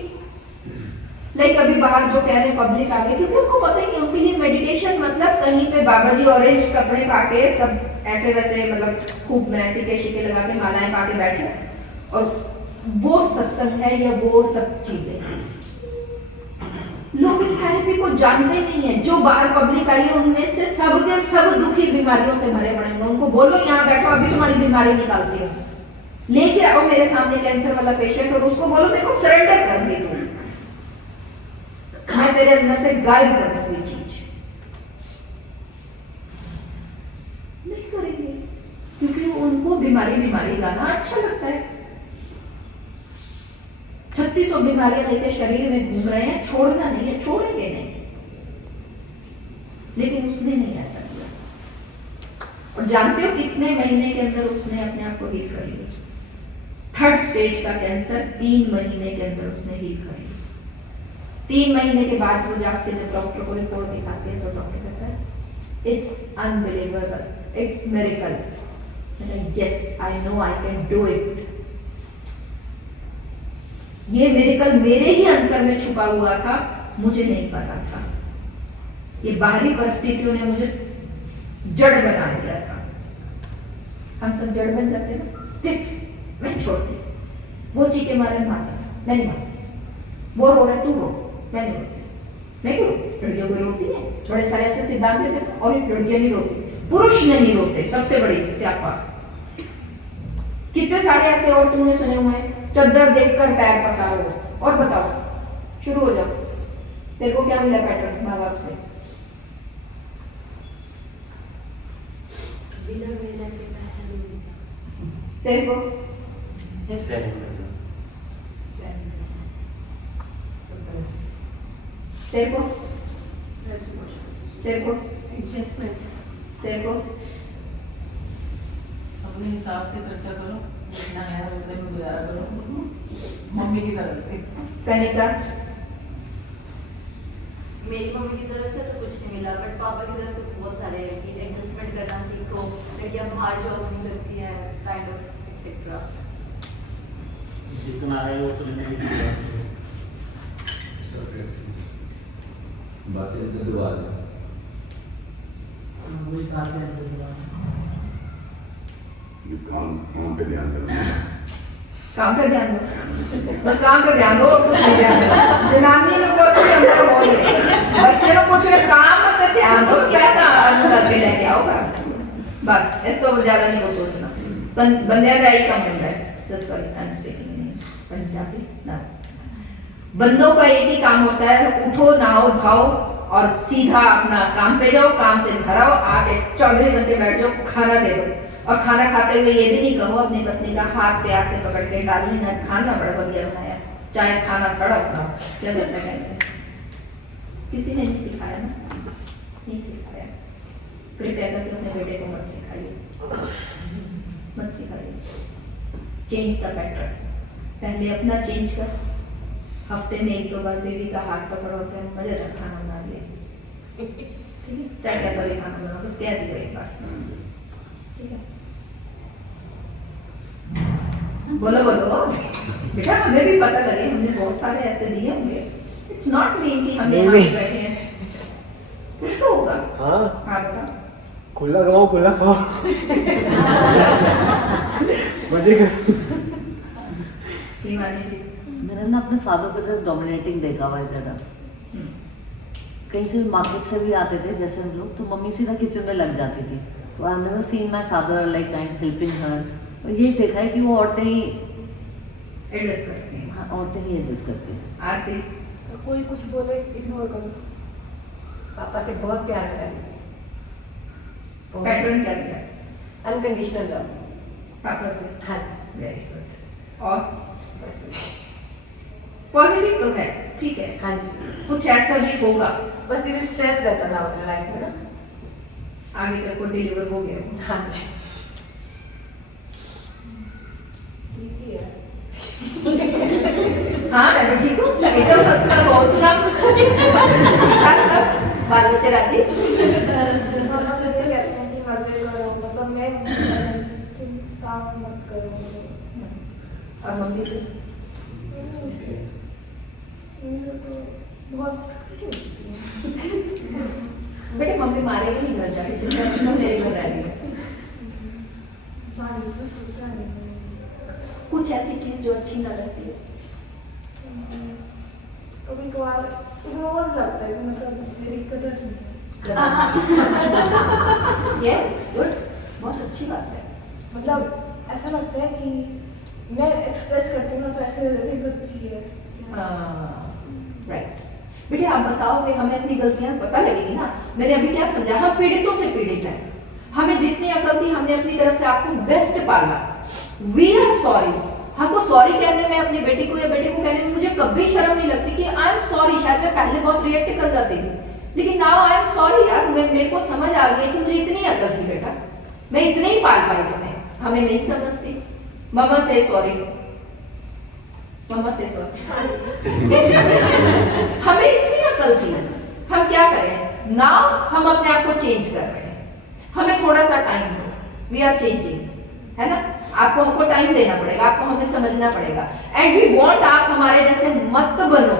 लाइक अभी बाहर जो कह रहे हैं पब्लिक आ गई, क्योंकि उनको पता है कि उनके लिए मेडिटेशन मतलब कहीं पे बाबा जी ऑरेंज कपड़े पा के सब ऐसे वैसे, मतलब खूब मैं टीके शीके लगा के मालाएं पा के बैठे, और वो सत्संग है या वो सब चीजें हैं। लोग इस थेरेपी को जानते नहीं है। जो बाहर पब्लिक आई है उनमें से सब के सब दुखी बीमारियों से भरे पड़े होंगे। उनको बोलो यहाँ बैठो, अभी तुम्हारी बीमारी निकालती हूँ, लेके आओ मेरे सामने कैंसर वाला पेशेंट, और उसको बोलो मेरे को सरेंडर कर दे, तू मैं तेरे अंदर से गायब कर दूंगी चीज। नहीं करेंगे, क्योंकि उनको बीमारी गाना अच्छा लगता है। 3600 बीमारियां लेकर शरीर में घूम रहे हैं, छोड़ना नहीं है, छोड़ेंगे नहीं। लेकिन उसने नहीं ऐसा किया, और जानते हो कितने महीने के अंदर उसने अपने आप को हील कर लिया? 3rd स्टेज का कैंसर 3 महीने के अंदर उसने हील कर लिया। 3 महीने के बाद वो जाके जब डॉक्टर को रिपोर्ट दिखाते हैं तो डॉक्टर कहता है it's unbelievable, it's miracle. Yes I know, I can do it. ये मिरेकल मेरे ही अंतर में छुपा हुआ था, मुझे नहीं पता था। ये बाहरी परिस्थितियों ने मुझे जड़ बना दिया था। हम सब जड़ बन जाते हैं ना, स्टिक्स मैं छोड़ती, वो चीखे मारे मारता था, मैं नहीं मारती। वो रो रहा है, तू रो, मैं नहीं रोती। मैं क्यों? लड़कियों को रोती है, बड़े सारे ऐसे सिद्धांत लेते हैं, और लड़कियां नहीं रोती, पुरुष नहीं रोते, सबसे बड़ी स्यापा। कितने सारे ऐसे और तुमने सुने हुए हैं, चद्दर देखकर पैर पसारो। और बताओ, शुरू हो जाओ, तेरे को क्या मिला पैटर्न माँ बाप से? बिना मेहनत के पैसा नहीं मिलता। तेरे को तेरे को तेरे को एडजस्टमेंट। तेरे को अपने हिसाब से खर्चा करो। जितना है उतने में गुजारा करो मम्मी की तरफ से। कनिका, मेरी मम्मी की तरफ से तो कुछ नहीं मिला, बट पापा की तरफ से बहुत सारे हैं कि एडजस्टमेंट करना सीखो, लड़कियां बाहर जॉब नहीं करती हैं, काइंड ऑफ एक्सेट्रा। जितना है वो तो लेने की बात है। बातें तो दुआ है। वही बात है। काम पे ध्यान करना। काम पे ध्यान दो, बस काम पे ध्यान दो, कुछ नहीं ध्यान दो। जनानी लोग को तो अंदर बोल रहे हैं, बच्चे लोग कुछ नहीं, काम पे ध्यान दो, पैसा अर्न करके लेके आओगा, बस इस तो ज्यादा नहीं वो सोचना। बंदे का ही कम मिलता है, just sorry I am speaking Punjabi ना। बंदों का एक ही काम होता है, उठो नहाओ धाओ और सीधा अपना काम पे जाओ, काम से घर आओ, आके चौधरी बनके बैठ जाओ, खाना दे दो। और खाना खाते हुए ये भी नहीं कहो अपनी पत्नी का हाथ प्यार से पकड़ के, डाली आज खाना बड़ा बढ़िया बनाया, चाहे खाना सड़ा हो, क्या करता कहते हैं। किसी ने नहीं सिखाया ना, नहीं सिखाया। प्रिपेयर करके अपने बेटे को मत सिखाइए, मत सिखाइए। चेंज द पैटर्न, पहले अपना चेंज कर। हफ्ते में 1-2 बार बेबी का हाथ पकड़ो, तो मजेदार खाना बना लिया, ठीक है, चाहे कैसा भी खाना बनाओ, बस कह दियो एक बार, ठीक है। बोलो बोलो बेटा, हमें भी पता लगे, हमने बहुत सारे ऐसे दिए होंगे। इट्स नॉट मीन कि हम यहाँ पे बैठे हैं, कुछ तो होगा। हाँ हाँ बता। खुला खाओ मजे कर। ईमानी जी, मैंने ना अपने फादर को जब डोमिनेटिंग देखा हुआ है ज़्यादा। कहीं से मार्केट से भी आते थे जैसे हम लोग, तो मम्मी सीधा किचन में लग जाती थी। तो I never seen my father like kind helping her. और ये देखा है कि वो औरतें ही एडजस्ट करते हैं। हाँ, औरतें ही एडजस्ट करती हैं। आरती, कोई कुछ बोले इग्नोर करो। पापा से बहुत प्यार करें, पैटर्न क्या दिया अनकंडीशनल लव। पापा से? हाँ जी, वेरी गुड। और बस पॉजिटिव तो है, ठीक है, हाँ जी। कुछ ऐसा भी होगा, बस दीदी स्ट्रेस रहता था अपने लाइफ में ना। आगे तक को डिलीवर हो गया हो। हाँ जी, ठीक ही है। हाँ मैं भी ठीक हूँ, एकदम फर्स्ट क्लास, और सुना ठीक सब, बाल बच्चे राजी। पापा तो ये कहते हैं कि मजे करो, मतलब मैं तुम काम मत करो। और मम्मी से? तो बहुत खुशी होती है। बेटे मम्मी मारेगी नहीं, घर जाके चिंता मेरे घर रह रही है। बाहर तो सोचा नहीं। कुछ ऐसी चीज जो अच्छी ना लगती है? कभी कभार इग्नोर लगता है कि मतलब मेरी कदर नहीं यस गुड, बहुत अच्छी बात है। मतलब ऐसा लगता है कि मैं एक्सप्रेस करती हूँ ना, तो ऐसे अच्छी है। राइट बेटे, आप बताओगे, हमें अपनी गलतियां पता लगेगी ना। मैंने अभी क्या समझा, हम पीड़ितों से पीड़ित हैं, हमें जितनी अकल थी हमने अपनी तरफ से आपको बेस्ट पाला। We are sorry. हमको सॉरी कहने में, अपनी बेटी को या बेटे को कहने में मुझे कभी शर्म नहीं लगती कि आई एम सॉरी। शायद मैं पहले बहुत रिएक्ट कर जाती थी, लेकिन नाउ आई एम सॉरी यार, मेरे को समझ आ गई कि मुझे इतनी अकल थी बेटा, मैं इतने ही पाल पाई तुम्हें, हमें नहीं समझती। मम्मा से सॉरी, मम्मा से सॉरी। हमें इतनी अकल थी, हम क्या करें नाउ, हम अपने आप को चेंज कर रहे हैं, हमें थोड़ा सा टाइम दो, वी आर चेंजिंग, है ना। आपको हमको टाइम देना पड़ेगा, आपको हमें समझना पड़ेगा। एंड वी वांट, आप हमारे जैसे मत बनो,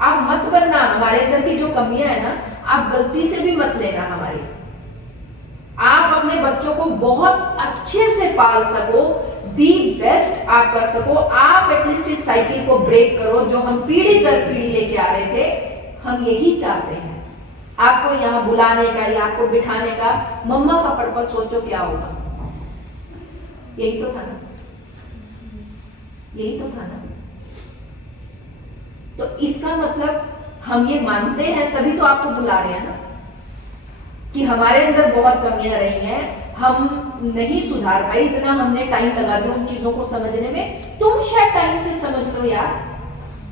आप मत बनना। हमारे अंदर की जो कमियां है ना, आप गलती से भी मत लेना हमारी। आप अपने बच्चों को बहुत अच्छे से पाल सको, दी बेस्ट आप कर सको, आप एटलीस्ट इस साइकिल को ब्रेक करो जो हम पीढ़ी दर पीढ़ी लेके आ रहे थे। हम यही चाहते हैं, आपको यहाँ बुलाने का या आपको बिठाने का। मम्मा का पर्पस सोचो क्या होगा, यही तो था ना, यही तो था ना। तो इसका मतलब हम ये मानते हैं, तभी तो आपको बुला रहे हैं ना, कि हमारे अंदर बहुत कमियां रही हैं, हम नहीं सुधार पाए, इतना हमने टाइम लगा दिया उन चीजों को समझने में। तुम शायद टाइम से समझ लो यार,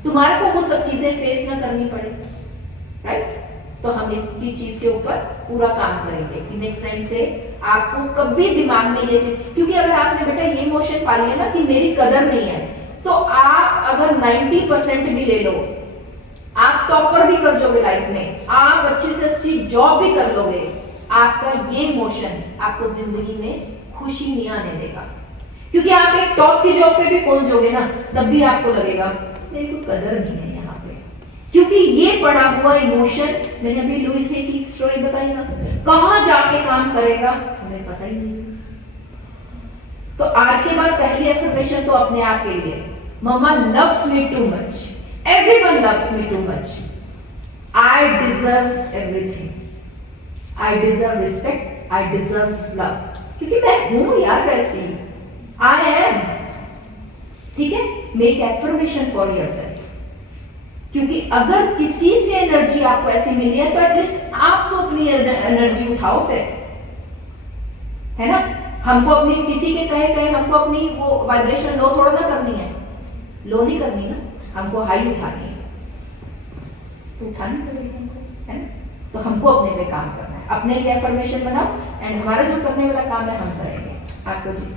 तुम्हारे को वो सब चीजें फेस ना करनी पड़े, राइट। तो हम इसकी चीज के ऊपर पूरा काम करेंगे कि नेक्स्ट टाइम से आपको कभी दिमाग में ये चीज, क्योंकि अगर आपने बेटा ये इमोशन पा लिया ना कि मेरी कदर नहीं है, तो आप अगर 90% भी ले लो, आप टॉपर भी कर जाओगे लाइफ में, आप अच्छी से अच्छी जॉब भी कर लोगे, आपका ये इमोशन आपको जिंदगी में खुशी नहीं आने देगा। क्योंकि आप एक टॉप की जॉब पे भी पहुंच जाओगे ना, तब भी आपको लगेगा मेरी कोई कदर नहीं है यहाँ पे, क्योंकि ये पड़ा हुआ इमोशन, मैंने अभी लुइस ही की स्टोरी बताई ना, कहाँ जाके काम करेगा हमें पता ही नहीं। तो आज के बाद पहली एफर्मेशन तो अपने आप के लिए, mamma loves me too much, everyone loves me too much, I deserve everything, I deserve respect, I deserve love, क्योंकि मैं हूं यार वैसी, आई एम। ठीक है, मेक एफर्मेशन फॉर योरसेल्फ, क्योंकि अगर किसी से एनर्जी आपको ऐसी मिली है तो एटलीस्ट आप तो अपनी एनर्जी उठाओ फिर, है ना। हमको अपनी किसी के कहे हमको अपनी वो वाइब्रेशन लो थोड़ा ना करनी है, लो नहीं करनी ना, हमको हाई उठानी है, तो उठानी पड़ेगी हमको, है ना। तो हमको अपने पे काम करना है, अपने लिए एफर्मेशन बनाओ, एंड हमारा जो करने वाला काम है हम करेंगे। आपको जी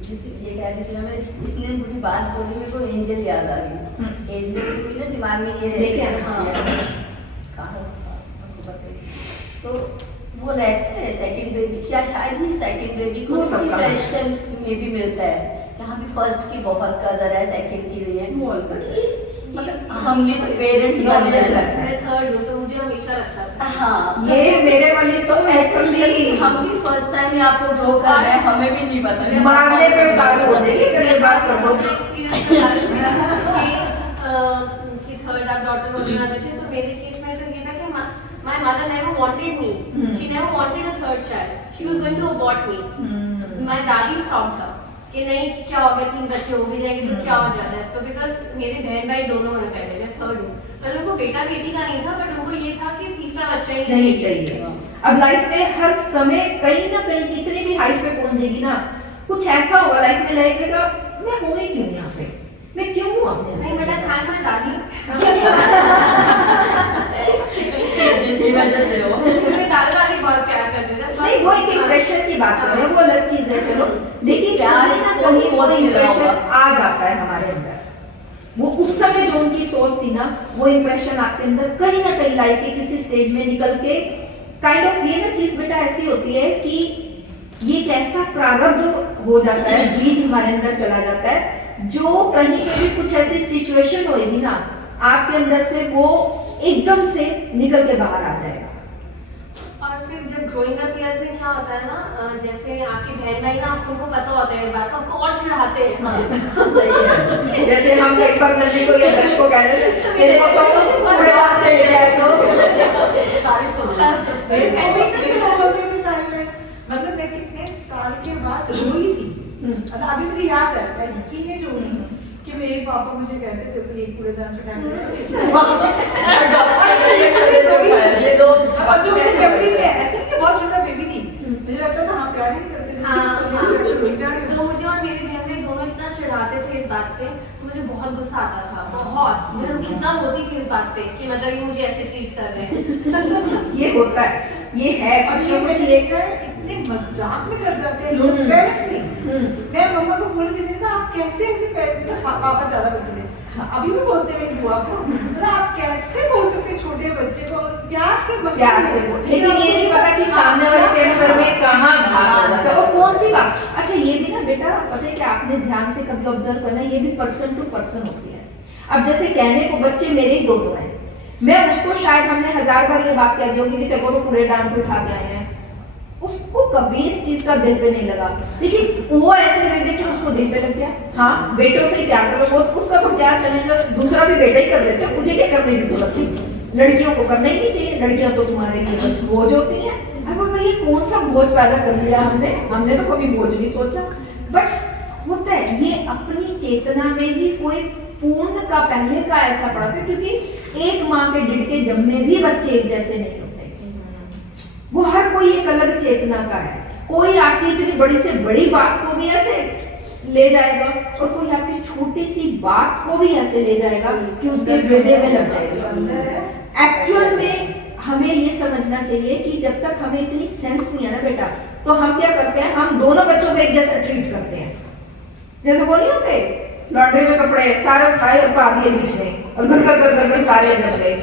जैसे ये कह रही थी ना मैं, इसने मुझे बात बोली, मेरे को एंजल याद आ गई। एंजल की ना दिमाग में ये लेके रहती है, आना हाँ तो वो रहते हैं सेकंड बेबी, या शायद ही सेकंड बेबी को हो सकता है। डिप्रेशन में भी मिलता है, यहाँ भी फर्स्ट की बहुत कदर है, सेकंड की नहीं है, मतलब हम भी पेरेंट्स ये बने obvious हैं। लगता है। मैं थर्ड हूँ तो मुझे हमेशा लगता था। हाँ ये मेरे वाली तो ऐसा नहीं, हम भी फर्स्ट टाइम ही आपको ग्रो कर रहे हैं, हमें भी नहीं पता। मारने पे उतारू हो जाएगी, कल बात कर लो। एक्सपीरियंस बता रही थी कि थर्ड आप डॉटर होने वाले थे, तो मेरे केस में तो ये था कि my mother never wanted me. She never wanted a third child. She was going to abort me. My daddy stopped her. कि नहीं क्या हो गया, 3 बच्चे हो भी जाएंगे तो क्या हो जाना है। तो बिकॉज मेरे बहन भाई दोनों हैं, पहले मैं थर्ड हूँ, तो उनको बेटा बेटी का नहीं था, बट उनको ये था कि तीसरा बच्चा ही नहीं चाहिए। अब लाइफ में हर समय कहीं ना कहीं कितनी भी हाइट पे पहुंचेगी ना, कुछ ऐसा होगा लाइफ में लगेगा मैं हूँ ही क्यों यहाँ पे, मैं क्यों हूँ अपने नहीं बेटा खान मैं दादी जिनकी वजह से हो मुझे दादा दादी बहुत प्यार करते थे। नहीं, वो एक इम्प्रेशन की बात कर रहे हैं, वो अलग चीज है, चलो, लेकिन प्यार कहीं ना इसको कहीं वो बहुत मिला इम्प्रेशन होगा। आ जाता है हमारे अंदर, वो उस समय जो उनकी सोच थी ना, वो इम्प्रेशन आपके अंदर कहीं ना कहीं लाइफ के किसी स्टेज में निकल के काइंड ऑफ, ये ना चीज बेटा ऐसी होती है कि ये एक ऐसा प्रारब्ध हो जाता है, बीज हमारे अंदर चला जाता है, जो कहीं कभी कुछ ऐसी सिचुएशन होगी ना आपके अंदर से, वो एकदम से निकल के बाहर आ जाएगा। और फिर जब ग्रोइंग अप ईयर्स में क्या होता है ना, जैसे आपके बहन भाई ना आपको पता होता है बात, तो आपको और चिढ़ाते हैं। सही है। जैसे हम एक बार नंदी को या दर्श को कह रहे थे मेरे को तो पूरे बात से लेके आए तो सारी सुन मेरे बहन भाई तो चिढ़ाते हैं। मतलब मैं कितने साल के बाद रोई थी, मतलब अभी मुझे याद है मैं कीने जो हुई कि मेरे पापा मुझे कहते थे कि एक कूड़ेदान से ये दो और जो मेरी मेमोरी में ऐसे नहीं कि बहुत छोटा बेबी थी, मुझे लगता था हाँ प्यार ही नहीं करते थे। तो मुझे और मेरी बहन भाई दोनों इतना चिढ़ाते थे इस बात पे, तो मुझे बहुत गुस्सा आता था, बहुत, मैं कितना रोती थी इस बात पे कि मतलब ये मुझे ऐसे ट्रीट कर रहे हैं। ये होता है, ये है और कुछ ये ना कुछ मुझे ये लेकर इतने मजाक में कर जाते हैं लोग, पेरेंट्स नहीं। मैं मम्मा को बोल रही थी, मैंने कहा आप कैसे ऐसे पेरेंट्स, तो पापा ज्यादा करते थे, अभी भी बोलते हैं मेरी बुआ को, मतलब आप कैसे बोल सकते छोटे बच्चे को प्यार से प्यार से बोल, लेकिन ये नहीं पता कि सामने वाले के अंदर में कहाँ घात हो जाता है और कौन सी बात। अच्छा ये भी ना बेटा पता है कि आपने ध्यान से कभी ऑब्जर्व करना, ये भी पर्सन टू पर्सन होती है। अब जैसे कहने को बच्चे मेरे ही दोनों हैं, मैं उसको शायद हमने 1000 बार ये बात कह दी होगी कि तेरे को तो पूरे डांस उठा के आए हैं, उसको कभी इस चीज का दिल पे नहीं लगा, लेकिन वो ऐसे रह गए कि उसको दिल पे लग गया। हाँ बेटों से ही प्यार करो, वो उसका तो क्या चलेगा, दूसरा भी बेटा ही कर लेते हैं, मुझे क्या करने की जरूरत थी, लड़कियों को करना ही नहीं चाहिए, लड़कियां तो तुम्हारे लिए बस बोझ होती हैं। अब ये कौन सा बोझ पैदा कर लिया हमने तो कभी बोझ नहीं सोचा, बट होता है ये अपनी चेतना में ही कोई पूर्ण का पहले का ऐसा पड़ा था, क्योंकि एक माँ के ढिड के जन्मे भी बच्चे एक जैसे नहीं होते, वो हर कोई एक अलग चेतना का है। कोई आपकी इतनी बड़ी से बड़ी बात को भी ऐसे ले जाएगा और कोई आपकी छोटी सी बात को भी ऐसे ले जाएगा कि उसके हृदय में लग जाएगा। एक्चुअल में हमें ये समझना चाहिए कि जब तक हमें इतनी सेंस नहीं है ना बेटा, तो हम क्या करते हैं, हम दोनों बच्चों को एक जैसा ट्रीट करते हैं। जैसे वो नहीं होते लॉन्ड्री में कपड़े सारे उठाए और पा दिए बीच में और घर घर घर घर घर सारे जम गए,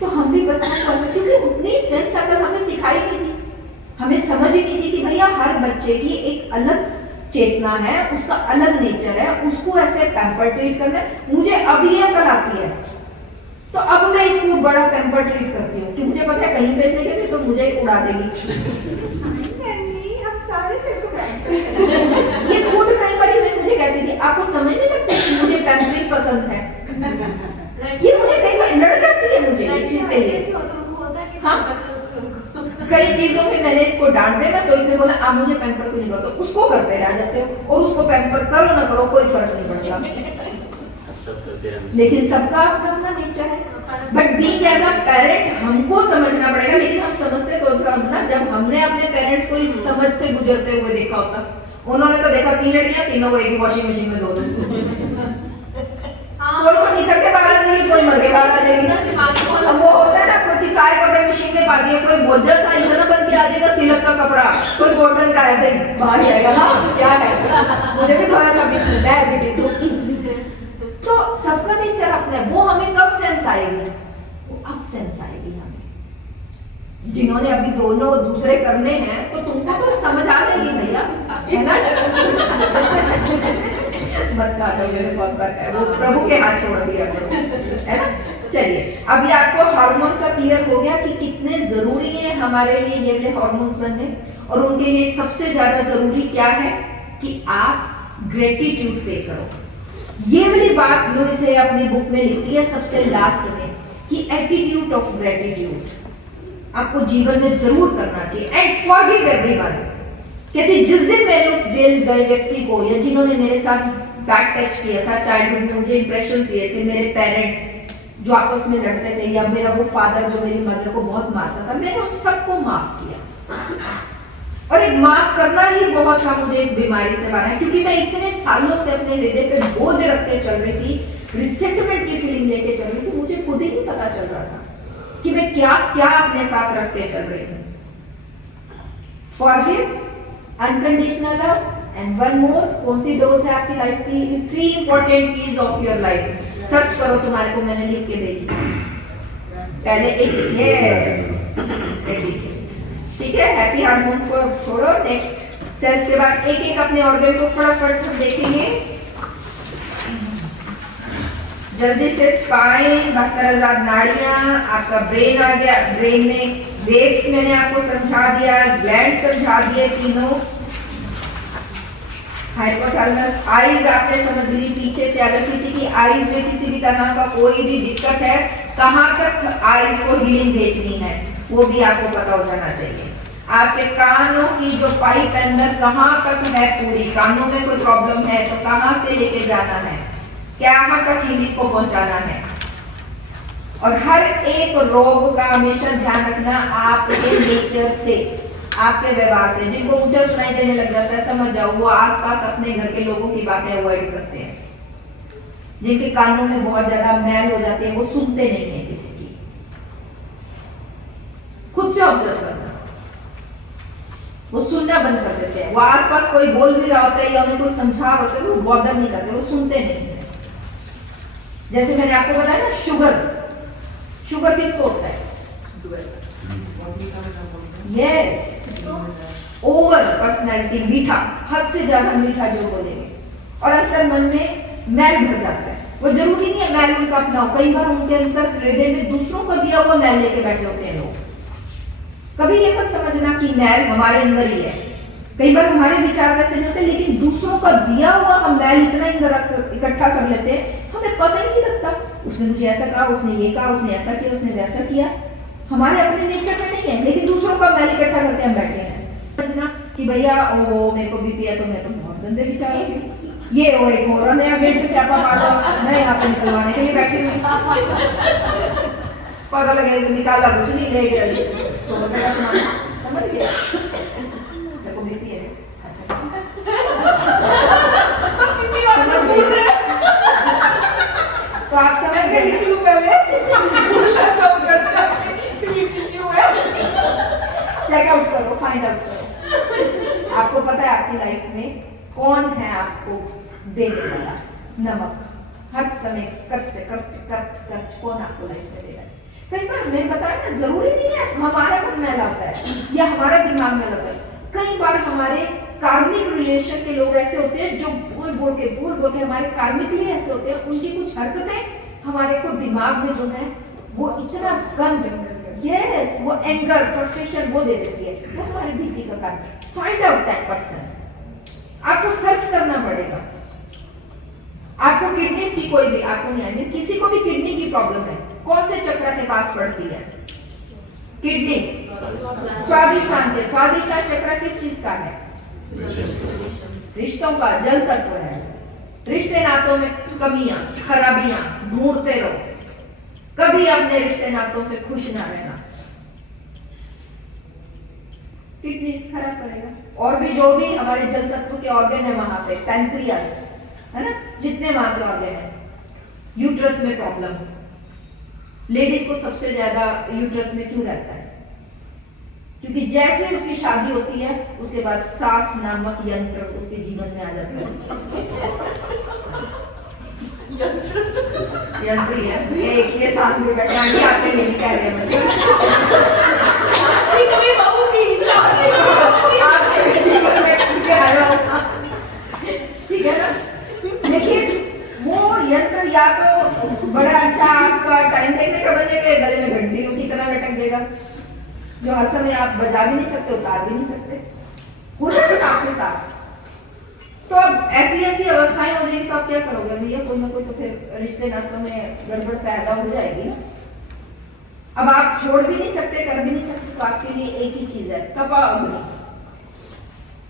तो हम भी बच्चों को ऐसा, क्योंकि उतनी सेंस अगर हमें सिखाई नहीं थी, हमें समझ ही नहीं थी कि भैया हर बच्चे की एक अलग चेतना है, उसका अलग नेचर है, उसको ऐसे पैम्पर ट्रीट करना है। मुझे अभी ये अकल आती है, तो अब मैं इसको बड़ा पैम्पर ट्रीट करती हूँ कि मुझे पता है कहीं पे इसने कैसे तो मुझे उड़ा देगी। हम सारे तेरे को पैम्पर ये खुद कई बार मुझे कहती थी, आपको समझ नहीं लगता कि मुझे पैम्परिंग पसंद है। ये मुझे कई बार लड़ जाती है मुझे इस चीज के लिए। हाँ, कई चीजों पे मैंने इसको डांट देना तो इसने बोला आप मुझे पैम्पर क्यों नहीं करते, उसको करते रह जाते हो और उसको पैम्पर करो ना करो कोई फर्क नहीं पड़ता। सब करते हैं। लेकिन सबका अपना अपना नेचर है, but being as a parent हमको समझना पड़ेगा। लेकिन हम समझते तो कब ना, जब हमने अपने पेरेंट्स को इस समझ से गुजरते हुए देखा होता। उन्होंने तो देखा 3 लड़कियां, तीनों को एक ही वॉशिंग मशीन में धो दो, कोई को निकल के बाहर आ जाएगी, कोई मर के बाहर आ जाएगी। अब वो होता है ना, कोई सारे कपड़े मशीन में पा दिए, कोई बोझल सा इतना बन के आ जाएगा सिल्क का कपड़ा, कोई कॉटन का ऐसे बाहर जाएगा। हाँ क्या है, मुझे भी थोड़ा सा बीच में ऐसे तो सबका नेचर अपना है। वो हमें कब सेंस आएगी, वो अब सेंस आएगी हमें। जिन्होंने अभी दोनों दूसरे करने हैं तो तुमको तो समझ आ जाएगी भैया, है ना। मत काटो, मेरे बहुत बार है वो प्रभु के हाथ छोड़ दिया करो, है ना। चलिए, अभी आपको हार्मोन का क्लियर हो गया कि कितने जरूरी है हमारे लिए ये वाले हार्मोन्स बनने, और उनके लिए सबसे ज्यादा जरूरी क्या है कि आप ग्रेटिट्यूड पे करो। ये वाली बात लुईस है अपनी बुक में लिखती है सबसे लास्ट में कि एटीट्यूड ऑफ ग्रेटिट्यूड आपको जीवन में जरूर करना चाहिए। And forgive everyone. कहते जिस दिन मैंने उस जेल गए व्यक्ति को या जिन्होंने मेरे साथ बैड टच किया था, चाइल्डहुड में मुझे इंप्रेशन दिए थे, मेरे पेरेंट्स जो आपस में लड़ते थे, या मेरा वो फादर जो मेरी मदर को बहुत मारता था, मैंने उन सबको माफ किया। और एक माफ करना ही बहुत था मुझे इस बीमारी से बाहर, क्योंकि मैं इतने सालों से अपने हृदय पे बोझ रख के चल रही थी, रिसेंटमेंट की फीलिंग लेके चल रही थी। मुझे खुद ही नहीं पता चल रहा था कि मैं क्या क्या अपने साथ रख के चल रही हूँ। Forgive, unconditional love, and one more, कौन सी डोज है आपकी लाइफ की? 3 important keys of your life. Search करो, तुम्हारे को मैंने लिख के भेजी। पहले एक ठीक है, हैप्पी हार्मोन्स को छोड़ो। नेक्स्ट सेल्स के बाद एक एक अपने ऑर्गन को फटाफट देखेंगे जल्दी से। स्पाइन, 72,000 नाड़ियां, आपका ब्रेन आ गया, ब्रेन में वेव्स मैंने आपको समझा दिया, ग्लैंड समझा दिए तीनों, हाइपोथैलेमस, आईज आपने समझ ली पीछे से। अगर किसी की आईज में किसी भी तरह का कोई भी दिक्कत है, कहाँ तक आईज को हीलिंग भेजनी है वो भी आपको पता हो जाना चाहिए। आपके कानों की जो पाइप अंदर कहाँ तक है, पूरी कानों में कोई प्रॉब्लम है तो कहाँ से लेके जाना है, कहाँ तक हीलिंग को पहुंचाना है। और हर एक रोग का हमेशा ध्यान रखना आपके नेचर से, आपके व्यवहार से। जिनको ऊंचा सुनाई देने लग जाता है, समझ जाओ वो आसपास अपने घर के लोगों की बातें अवॉइड करते हैं। जिनके कानों में बहुत ज्यादा मैल हो जाती है, वो सुनते नहीं है किसी की। खुद से ऑब्जर्व करना, वो सुनना बंद कर देते हैं। वो आसपास कोई बोल भी रहा होता है या उन्हें कोई समझा रहा होता है, वो बॉदर नहीं करते, वो सुनते नहीं है। जैसे मैंने आपको बताया ना, शुगर किसको होता है? यस, ओवर पर्सनैलिटी, मीठा, हद से ज्यादा मीठा जो बोलेंगे, और अंतर मन में मैल भर जाता है। वो जरूरी नहीं है मैल उनका अपना हो, कई बार उनके अंदर हृदय में दूसरों का दिया हुआ मैल लेके बैठे होते हैं लोग। कभी ये मत समझना कि मैल हमारे अंदर ही है। कई बार हमारे विचार वैसे नहीं होते, लेकिन दूसरों का दिया हुआ हम मैल इतना इकट्ठा कर लेते हैं, हमें पता ही नहीं लगता। उसने मुझे ऐसा कहा, उसने ये कहा, उसने ऐसा किया, उसने वैसा किया। हमारे अपने नेचर में नहीं है, लेकिन दूसरों का मैल इकट्ठा करके हम बैठे हैं। समझना कि भैया ओ मेरे को बीपी है तो मैं तो बहुत गंदे विचार होंगे, ये वो एक और नया गेट से आपा पाता, मैं यहाँ पे निकलवाने के लिए बैठी हुई, पता लगे निकाला कुछ नहीं, ले गया 100 रुपए का सामान, समझ गया देखो बीपी है। अच्छा समझ गए तो आप समझ गए। चेक आउट करो, फाइंड आउट करो। आपको पता है आपकी लाइफ में कौन है आपको देने वाला नमक, हर समय खर्च खर्च खर्च खर्च, कौन आपको लाइफ में देगा। कई बार मैंने बताया ना, जरूरी नहीं है हमारा मन मैला होता है या हमारा दिमाग मैला होता है। कई बार हमारे कार्मिक रिलेशन के लोग ऐसे होते हैं जो बोल बोल के हमारे कार्मिकली ऐसे होते हैं, उनकी कुछ हरकतें हमारे को दिमाग में जो है वो इतना गंद, यस, वो एंगर, फ्रस्ट्रेशन वो दे देती है, वो हमारे बीपी का कारण। फाइंड आउट दैट पर्सन, आपको सर्च करना पड़ेगा। आपको किडनी की कोई भी, आपको नहीं, आई मीन किसी को भी किडनी की प्रॉब्लम है, कौन से चक्र के पास पड़ती है? किडनी, स्वादिष्टान के। स्वादिष्टान चक्र किस चीज का है? रिश्तों का, जल तत्व है। रिश्ते नातों में कमियां, खराबियां ढूंढते रहो, कभी अपने रिश्ते नातों से खुश ना रहना। किडनी खराब करेगा। और भी जो भी हमारे जल तत्व के ऑर्गन है वहां पे, पैंक्रियास है ना, जितने वहां के ऑर्गन है। यूट्रस में प्रॉब्लम, लेडीज को सबसे ज्यादा यूट्रस में क्यों रहता है? क्योंकि जैसे उसकी शादी होती है उसके बाद सास नामक यंत्र उसके जीवन में आ जाता है। यंत्र है, ये सास में बैठा है, आपने नहीं कह रहे मुझे। आपके जीवन में ठीक है ना, लेकिन वो यंत्र या तो बड़ा अच्छा आपका टाइम देखने का बनेगा, गले में घंटी की तरह लटक जाएगा, जो हर समय आप बजा भी नहीं सकते, उतार भी नहीं सकते, हो जाएगा आपके साथ। तो अब ऐसी ऐसी अवस्थाएं हो जाएगी तो आप क्या करोगे भैया? कोई ना कोई तो फिर रिश्ते नातों में गड़बड़ पैदा हो जाएगी। अब आप छोड़ भी नहीं सकते, कर भी नहीं सकते, तो आपके लिए एक ही चीज है, तपो अग्नि।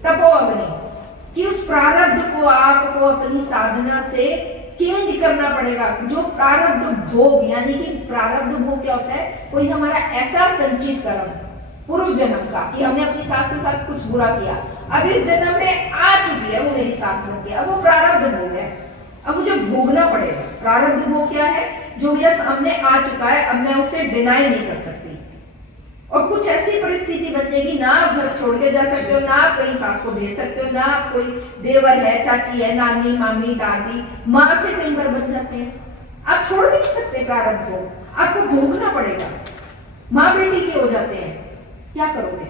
तपो अग्नि कि उस प्रारब्ध को आपको अपनी साधना से चेंज करना पड़ेगा। जो प्रारब्ध भोग, यानी कि प्रारब्ध भोग क्या होता है? कोई हमारा ऐसा संचित कर्म पूर्व जन्म का कि हमने अपनी सास के साथ कुछ बुरा किया, अब इस जन्म में आ चुकी है वो मेरी सास बन के, अब वो प्रारब्ध भोग है, अब मुझे भोगना पड़ेगा। प्रारब्ध भोग क्या है? जो मेरे सामने आ चुका है, अब मैं उसे डिनाई नहीं कर सकती। और कुछ ऐसी परिस्थिति बन जाएगी, ना आप घर छोड़ के जा सकते हो, ना आप कहीं सास को भेज सकते हो, ना आप कोई देवर है, चाची है, नानी, मामी, दादी, माँ से कई बार बन जाते हैं। आप छोड़ भी नहीं सकते प्रारब्ध को, आपको भोगना पड़ेगा। माँ बेटी के हो जाते हैं, क्या करोगे?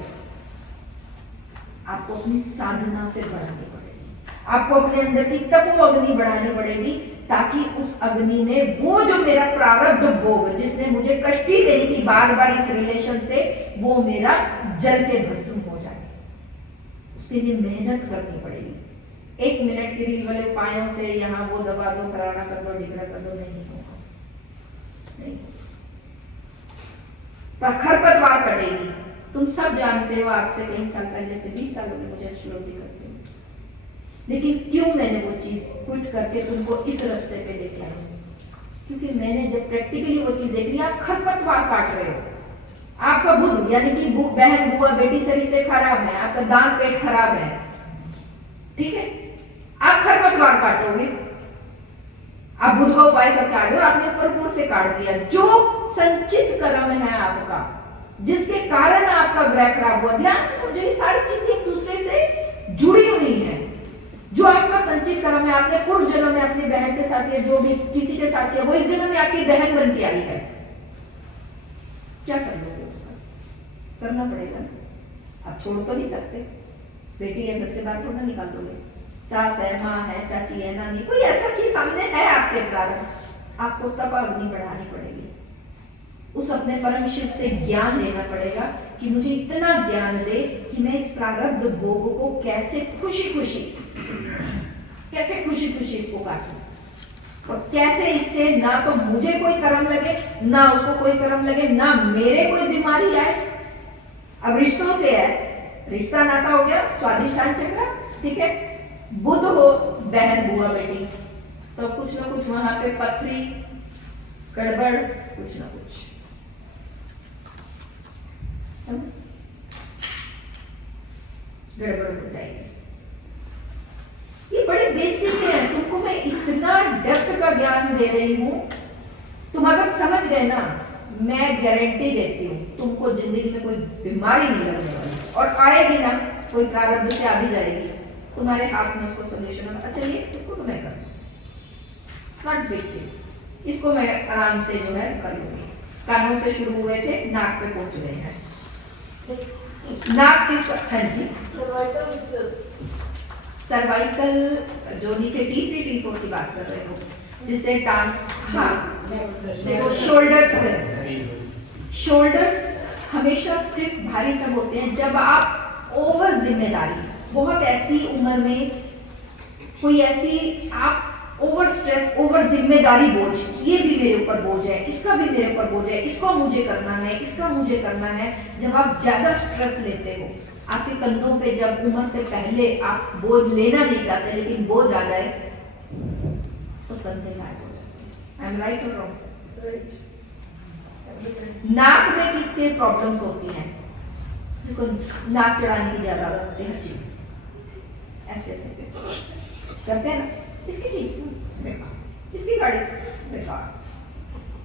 आपको अपनी साधना फिर बढ़ानी पड़ेगी, आपको अपने अंदर की तपो अग्नि बढ़ानी पड़ेगी, ताकि उस अग्नि में वो जो मेरा प्रारब्ध भोग जिसने मुझे कष्टी देनी थी बार बार इस रिलेशन से, वो मेरा जल के भस्म हो जाए। उसके लिए मेहनत करनी पड़ेगी। 1 मिनट की रील वाले उपायों से यहाँ वो दबा दो, फलाना कर दो, ढिकड़ा कर दो, नहीं होगा, नहीं। पर खरपतवार कटेगी। तुम सब जानते हो, आज से कई साल पहले से 20 साल हो गए मुझे एस्ट्रोलॉजी करते हुए, लेकिन क्यों मैंने वो चीज क्विट करके तुमको इस रास्ते पे लेके आई? क्योंकि मैंने जब प्रैक्टिकली वो चीज देख ली, आप खरपतवार काट रहे हो। आपका बुध यानी कि बहन, बुआ, बेटी से रिश्ते खराब है, आपका दांत पेट खराब है, ठीक है, आप खरपतवार काटोगे। आप बुध का उपाय करके आ गए, आपने ऊपर से काट दिया। जो संचित कर्म है आपका, जिसके कारण आपका ग्रह खराब हुआ, ध्यान से समझो, ये सारी चीजें एक दूसरे से जुड़ी हुई हैं। जो आपका संचित कर्म है, आपने पूर्व जन्म में अपनी बहन के साथ या जो भी किसी के साथ किया, वो इस जन्म में आपकी बहन बन के आई है। क्या कर लोगे उसका? करना पड़ेगा ना, आप छोड़ तो नहीं सकते। बेटी है, घर से बाहर थोड़ा निकाल दोगे। सास है, माँ है, चाची है, नानी, कोई ऐसा कि सामने है आपके कारण, आपको तप अग्नि बढ़ानी पड़ेगी। उस अपने परम शिव से ज्ञान लेना पड़ेगा कि मुझे इतना ज्ञान दे कि मैं इस प्रारब्ध भोग को कैसे खुशी खुशी इसको काटूं, और कैसे इससे ना तो मुझे कोई कर्म लगे, ना उसको कोई कर्म लगे, ना मेरे कोई बीमारी आए। अब रिश्तों से है, रिश्ता नाता हो गया, स्वादिष्टान चक्र, ठीक है, बुध हो, बहन, बुआ, बेटी, तो कुछ ना कुछ वहां पे पथरी, गड़बड़, कुछ ना कुछ गड़बड़ हो जाएगी। ये बड़े बेसिक है, तुमको मैं इतना डेप्थ का ज्ञान दे रही हूं, तुम अगर समझ गए ना, मैं गारंटी देती हूं तुमको जिंदगी में कोई बीमारी नहीं लगने वाली, और आएगी ना कोई प्रारब्ध से आ भी जाएगी, तुम्हारे हाथ में उसको सोल्यूशन होगा। अच्छा ये इसको तो मैं कर नॉट बिग डील, इसको मैं आराम से जो है कर लूंगी। कानों से शुरू हुए थे, नाक पे पहुंच गए हैं। नाक किस, हाँ जी, सर्वाइकल जो नीचे T3 T4 की बात कर रहे हो, जिसे टांग, हाँ, शोल्डर्स हमेशा स्टिफ भारी तब होते हैं जब आप ओवर जिम्मेदारी, बहुत ऐसी उम्र में कोई ऐसी आप ओवर स्ट्रेस, ओवर जिम्मेदारी बोझ, ये भी मेरे ऊपर बोझ है, इसका भी मेरे ऊपर बोझ है, इसको मुझे करना है, इसका मुझे करना है। जब आप ज्यादा स्ट्रेस लेते हो, आपके कंधों पे जब उम्र से पहले आप बोझ लेना नहीं चाहते लेकिन बोझ आ जाए तो कंधे गायब हो जाते हैं। आई एम राइट और रॉन्ग? नाक में किसके प्रॉब्लम्स होती हैं? जिसको नाक चढ़ाने की ज्यादा होती है, जी ऐसे ऐसे करते हैं ना, इसकी जी बेकार, इसकी गाड़ी बेकार,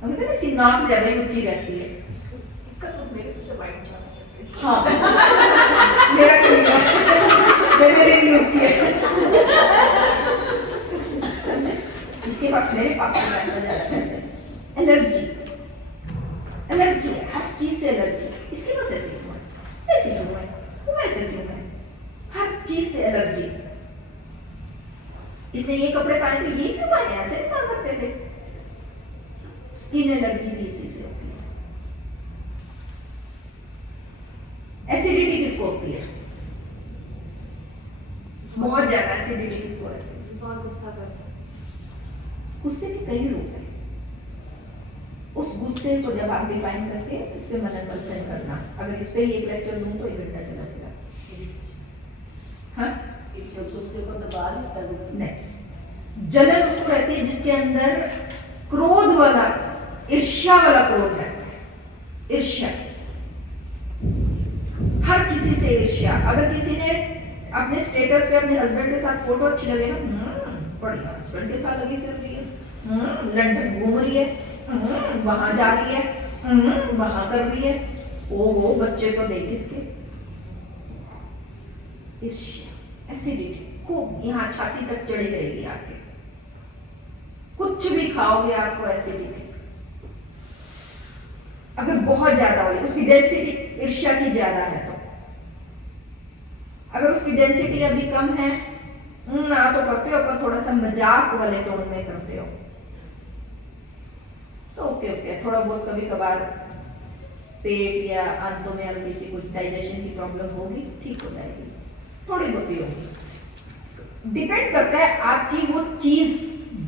हम कहते हैं इसकी नाक ज्यादा ही ऊंची रहती है। इसका तो मेरे सबसे वाइट जाना है। हाँ मेरा मैंने रिव्यूज किए, समझे? इसके पास मेरे पास ऐसा ज्यादा पैसे, एलर्जी, एलर्जी है, हर चीज से एलर्जी। इसके पास ऐसे क्यों है, ऐसे क्यों है, वो ऐसे क्यों है, हर चीज से एलर्जी। इसने ये कपड़े पहने थे, ये क्यों पहने, ऐसे नहीं पहन सकते थे। स्किन एलर्जी भी इसी से होती है। एसिडिटी किसको होती है? बहुत ज्यादा एसिडिटी किसको होती है? बहुत गुस्सा करते हैं। गुस्से के कई रूप हैं। उस गुस्से को जब आप डिफाइन करके इस पे मनन मंथन करना, अगर इस पे एक लेक्चर दूं तो 1 घंटा चला जाएगा। हाँ, गुस्से को दबा नहीं, जलन उसको रहती है जिसके अंदर क्रोध वाला, ईर्ष्या वाला क्रोध है। ईर्ष्या, हर किसी से ईर्ष्या। अगर किसी ने अपने स्टेटस पे अपने हस्बैंड के साथ फोटो अच्छी लगे ना, बढ़िया हस्बैंड के साथ लगी फिर रही है, लंदन घूम रही है, वहां जा रही है, वहां कर रही है, ओहो बच्चे तो देखे इसके। ईर्ष्या, एसिडिटी खूब यहाँ छाती तक चढ़ी रहेगी आपके, कुछ भी खाओगे आपको एसिडिटी। अगर बहुत ज्यादा हो, उसकी डेंसिटी ईर्ष्या की ज्यादा है तो, अगर उसकी डेंसिटी अभी कम है, ना तो करते हो पर थोड़ा सा मजाक वाले टोन में करते हो तो ओके ओके, थोड़ा बहुत कभी कभार पेट या आंतों में हल्की सी कुछ डाइजेशन की प्रॉब्लम होगी, ठीक हो जाएगी, थोड़ी बहुत ही होगी। डिपेंड करता है आपकी वो चीज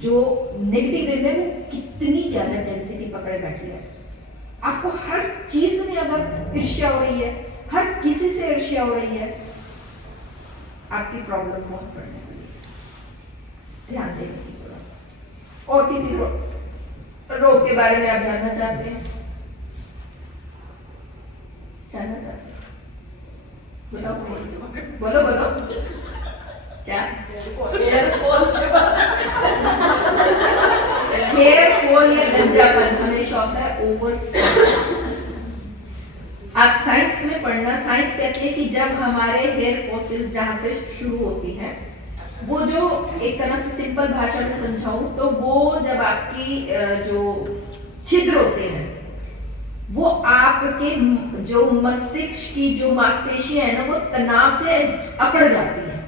जो नेगेटिव वे में वो कितनी ज्यादा डेंसिटी पकड़े बैठी है। आपको हर चीज में अगर ईर्ष्या हो रही है, हर किसी से ईर्ष्या हो रही है, आपकी प्रॉब्लम बहुत बढ़ने वाली है, ध्यान देने की जरूरत। और किसी रोग के बारे में आप जानना चाहते हैं? जानना चाहते हैं? बोलो बोलो, क्या? हेयर फॉल या गंजापन हमेशा होता है ओवर स्ट्रेस। आप साइंस में पढ़ना, साइंस कहती है कि जब हमारे हेयर फॉसिल जहां से शुरू होती हैं, वो जो एक तरह से सिंपल भाषा में समझाऊं तो वो जब आपकी जो छिद्र होते हैं वो आपके जो मस्तिष्क की जो मांसपेशियां है ना, वो तनाव से अकड़ जाती हैं।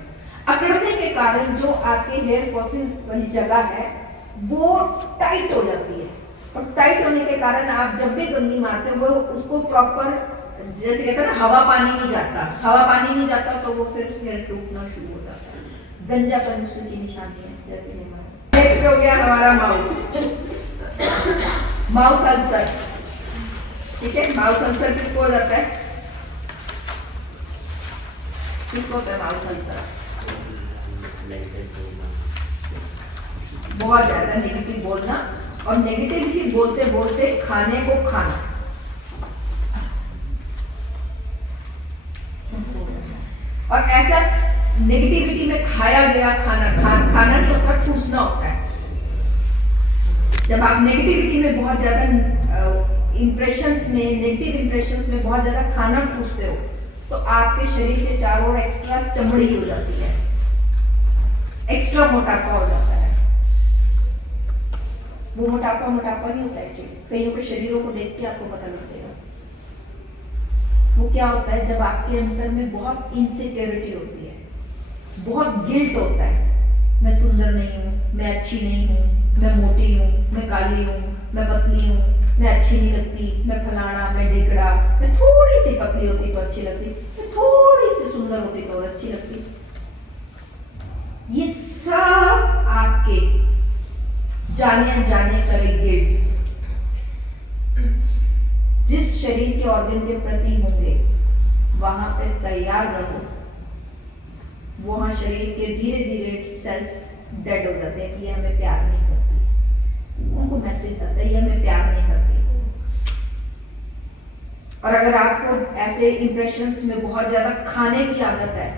अकड़ने के कारण जो आपके हेयर फॉसिल वाली जगह है वो टाइट हो जाती है, और टाइट होने के कारण आप जब भी कंघी मारते हो वो उसको प्रॉपर, जैसे कहते हैं ना हवा पानी नहीं जाता, हवा पानी नहीं जाता तो वो फिर हेयर टूटना शुरू हो जाता है। गंजापन की निशानी है, जैसे नेक्स्ट हो गया हमारा माउथ, माउथ अल्सर। ठीक है, माउथ अल्सर किसको हो जाता है? किसको होता है माउथ अल्सर? बहुत ज्यादा नेगेटिव बोलना, और नेगेटिव बोलते बोलते खाने को खाना, और ऐसा नेगेटिविटी में खाया गया खाना खाना नहीं होता, ठूसना होता है। जब आप नेगेटिविटी में बहुत ज्यादा इम्प्रेशंस में, नेगेटिव इम्प्रेशंस में बहुत ज़्यादा खाना ठूसते हो तो आपके शरीर के चारों ओर एक्स्ट्रा चमड़ी हो जाती है, एक्स्ट्रा मोटापा हो जाता है। वो मोटापा नहीं होता है एक्चुअली, कईयों के शरीरों को देख के आपको पता लग जाएगा। वो क्या होता है, जब आपके अंदर में बहुत इनसिक्योरिटी होती है, बहुत गिल्ट होता है, मैं सुंदर नहीं हूँ, मैं अच्छी नहीं हूँ, मैं मोटी हूँ, मैं काली हूँ, मैं पतली हूँ, मैं अच्छी नहीं लगती, मैं फलाना, मैं ढिकड़ा, मैं थोड़ी सी पतली होती तो अच्छी लगती, मैं थोड़ी सी सुंदर होती तो और अच्छी लगती। ये सब आपके जाने अनजाने करे गिल्ट्स जिस शरीर के ऑर्गन के प्रति होंगे वहां पे तैयार रहो। वहां शरीर के धीरे धीरे सेल्स डेड हो जाते हैं कि ये हमें प्यार नहीं करती, उनको मैसेज आता है ये हमें प्यार नहीं करती। और अगर आपको ऐसे इंप्रेशंस में बहुत ज्यादा खाने की आदत है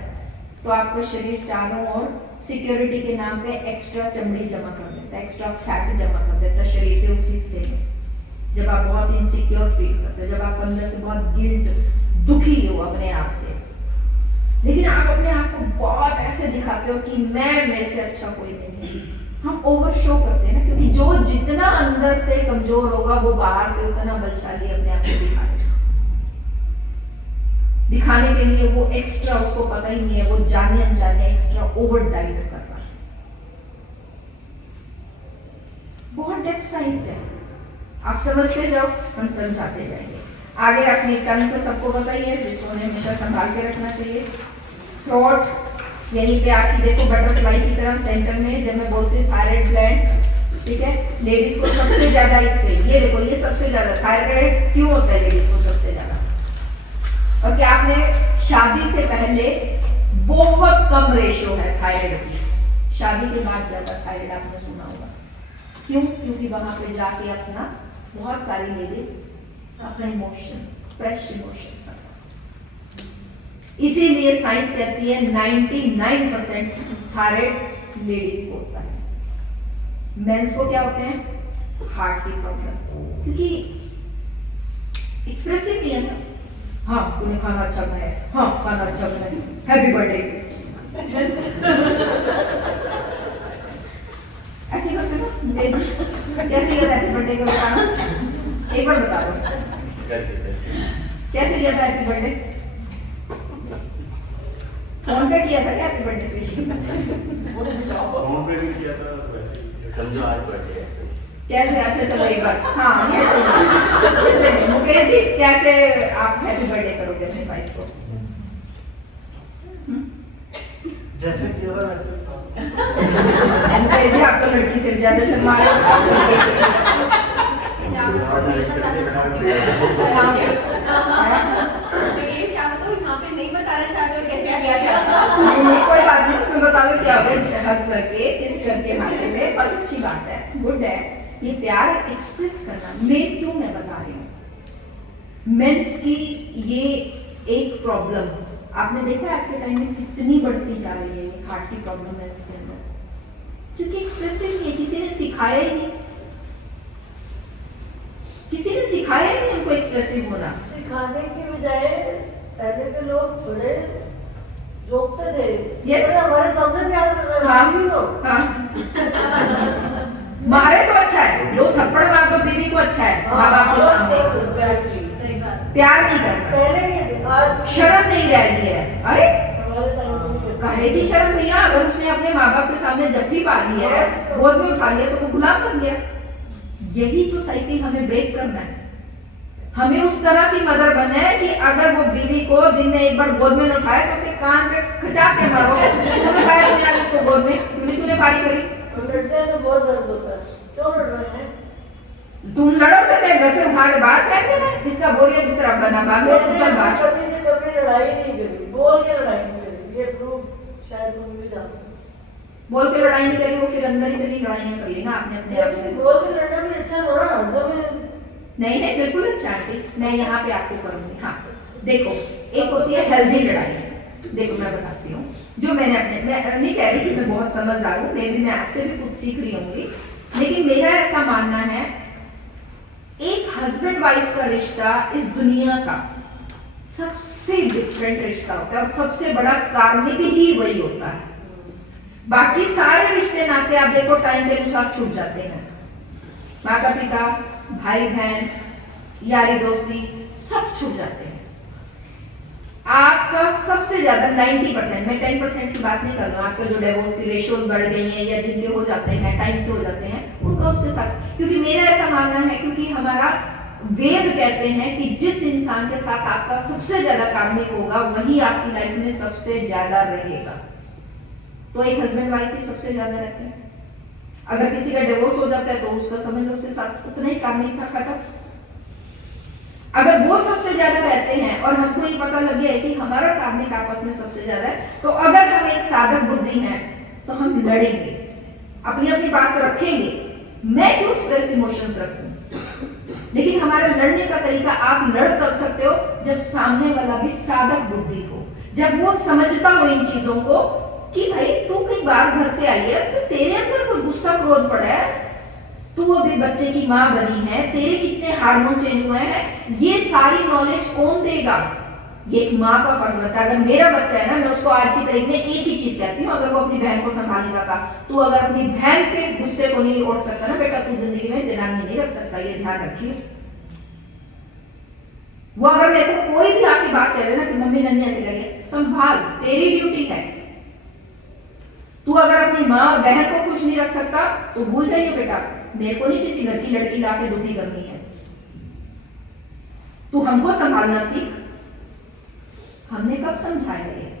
तो आपका शरीर चारों ओर सिक्योरिटी के नाम पे एक्स्ट्रा चमड़ी जमा कर देता है, एक्स्ट्रा फैट जमा कर देता है शरीर के उस हिस्से में। जब आप बहुत इनसिक्योर फील करते हो, जब आप अंदर से बहुत गिल्ट, दुखी हो अपने आप से, लेकिन आप अपने आप को बहुत ऐसे दिखाते हो कि मैं, मेरे से अच्छा कोई नहीं है। हम ओवर शो करते हैं ना, क्योंकि जो जितना अंदर से कमजोर होगा वो बाहर से उतना बलशाली अपने आप को दिखाएगा। दिखाने के लिए वो एक्स्ट्रा, उसको पता ही नहीं है, वो जाने अनजाने एक्स्ट्रा ओवर डाइट कर रहा है। बहुत डेप्थ साइंस है, आप समझते जाओ, हम समझाते जाएंगे। आगे अपनी टंग तो सबको पता ही है, जिसको हमेशा संभाल के रखना चाहिए। थ्रोट यहीं पे आके देखो बटरफ्लाई की तरह सेंटर में, जब मैं बोलती हूँ थायराइड ग्लैंड, ठीक है, लेडीज को सबसे ज्यादा इसके, ये देखो ये सबसे ज्यादा थायराइड क्यों होता है लेडीज को सबसे ज्यादा। और क्या आपने शादी से पहले बहुत कम रेशो है थायराइड की, शादी के बाद ज्यादा थायराइड आपने सुना होगा। क्यों? क्योंकि वहां पे जाके अपना बहुत सारी लेडीज अपने इमोशंस, फ्रेश इमोशंस, इसीलिए साइंस कहती है 99% थायराइड लेडीज को होता है। मेंस को क्या होते हैं? हार्ट की प्रॉब्लम, क्योंकि एक्सप्रेसिव नहीं है ना। हाँ तूने खाना अच्छा बनाया, हाँ खाना अच्छा बनाया, हैप्पी बर्थडे, ऐसे करते ना कैसे किया था हैप्पी बर्थडे का बताना, एक बार बता दो कैसे किया था हैप्पी बर्थडे? फोन पे किया था क्या हैप्पी बर्थडे पेश? फोन पे भी किया था, समझो आज बर्थडे है। कैसे? अच्छा चलो एक बार, हाँ कैसे मुकेश जी कैसे आप हैप्पी बर्थडे करोगे अपने वाइफ को? जैसे किया था वैसे मुकेश जी आप तो लड़की से भी ज्यादा शर्मा रहे हो। कोई बात नहीं, उसमें बता दो क्या हो गया, हक करके किस करके माथे में, बहुत अच्छी बात है, गुड है। ये प्यार एक्सप्रेस करना, मेन क्यों मैं बता रही हूँ, मेंस की ये एक प्रॉब्लम आपने देखा आज के टाइम में कितनी बढ़ती जा रही है, हार्ट की प्रॉब्लम मेंस के अंदर, क्योंकि एक्सप्रेसिव नहीं है, किसी ने सिखाया ही नहीं, किसी ने सिखाया ही नहीं हमको एक्सप्रेसिव होना। सिखाने की बजाय पहले के लोग बड़े रोकते थे, Yes. हमारे सामने प्यार कर रहे हो, हाँ। मारे तो अच्छा है, लोग थप्पड़ मार दो बीवी को अच्छा है, माँ बाप के सामने प्यार नहीं करना, पहले नहीं, आज शर्म नहीं रह गई है। अरे हमारे टाइम में काहे की शर्म भैया, अगर उसने अपने माँ बाप के सामने जप्फी पा ली है, गोद में उठा लिया तो वो गुलाम बन गया। यही तो साइकिल हमें ब्रेक करना है, हमें उस तरह की मदर बनना है कि अगर वो बीवी को दिन में एक बार गोद में न उठाए तो उसके कान पे खचाक के मारो, तूने पाया तुमने आज उसको गोद में, तूने पारी करी, लड़ते हैं तो बहुत दर्द होता है, क्यों लड़ रहे हैं? तुम लड़ो से मैं घर से उठा के बाहर फेंक देना, इसका बोरिया बिस्तर अब बना बांध लो, चल बाहर। पति से कभी लड़ाई नहीं करी, बोल के लड़ाई नहीं करी, ये प्रूफ शायद तुम भी जानते हो। बोल के लड़ाई नहीं करी, वो फिर अंदर इतनी लड़ाइयाँ कर ली ना आपने अपने आप से। बोल के लड़ना भी अच्छा हो ना, जब नहीं नहीं बिल्कुल अच्छा आंटी, मैं यहाँ पे आपको करूंगी। हाँ देखो, एक होती है हेल्दी लड़ाई, देखो मैं बताती हूँ, जो मैंने अपने, मैं नहीं कह रही कि मैं बहुत समझदार हूँ, मैं आपसे भी कुछ सीख रही होंगी, लेकिन मेरा ऐसा मानना है एक हस्बैंड वाइफ का रिश्ता इस दुनिया का सबसे डिफरेंट रिश्ता होता है और सबसे बड़ा कार्मिक ही वही होता है। बाकी सारे रिश्ते नाते आप देखो टाइम के अनुसार छूट जाते हैं। माता पिता, भाई बहन, यारी दोस्ती सब छूट जाते हैं। आपका सबसे ज्यादा 90%, मैं 10% की बात नहीं कर रहा हूँ, आजकल जो डिवोर्स की रेशियोज बढ़ गई हैं या जिनके हो जाते हैं टाइम से हो जाते हैं उनका उसके साथ, क्योंकि मेरा ऐसा मानना है, क्योंकि हमारा वेद कहते हैं कि जिस इंसान के साथ आपका सबसे ज्यादा कार्मिक होगा वही आपकी लाइफ में सबसे ज्यादा रहेगा। तो एक हस्बैंड वाइफ ही सबसे ज्यादा रहते हैं। अगर किसी का डिवोर्स हो जाता है तो उसका समझ लो उसके साथ उतना ही कार्मिक था, खत्म। अगर वो सबसे ज्यादा रहते हैं और हमको ये पता लग गया है कि हमारा कार्मिक आपस में सबसे ज्यादा है, तो अगर हम एक साधक बुद्धि हैं तो हम लड़ेंगे, अपनी अपनी बात रखेंगे। मैं क्यों स्ट्रेस इमोशंस रखूं? लेकिन हमारा लड़ने का तरीका, आप लड़ तब सकते हो जब सामने वाला भी साधक बुद्धि हो, जब वो समझता हो इन चीजों को कि भाई तू कई बार घर से आई है तो तेरे अंदर कोई गुस्सा क्रोध पड़ा है, तू अभी बच्चे की माँ बनी है, तेरे कितने हार्मोन चेंज हुए हैं, ये सारी नॉलेज कौन देगा? ये एक माँ का फर्ज बनता है। अगर मेरा बच्चा है ना, मैं उसको आज की तारीख में एक ही चीज कहती हूँ, अगर वो अपनी बहन को संभालेगा था, तू अगर अपनी बहन के गुस्से को नहीं ओढ़ सकता ना बेटा, तू जिंदगी में जनानी नहीं रख सकता, ये ध्यान रखिए। वो अगर मेरे को कोई भी आपकी बात कह देना कि मम्मी नन्ही ऐसे करिए, संभाल, तेरी ड्यूटी है। तू अगर अपनी माँ और बहन को खुश नहीं रख सकता तो भूल जाइए बेटा, मेरे को नहीं किसी घर की लड़की लाके दुखी करनी है। तू हमको संभालना सीख। हमने कब समझाया ये?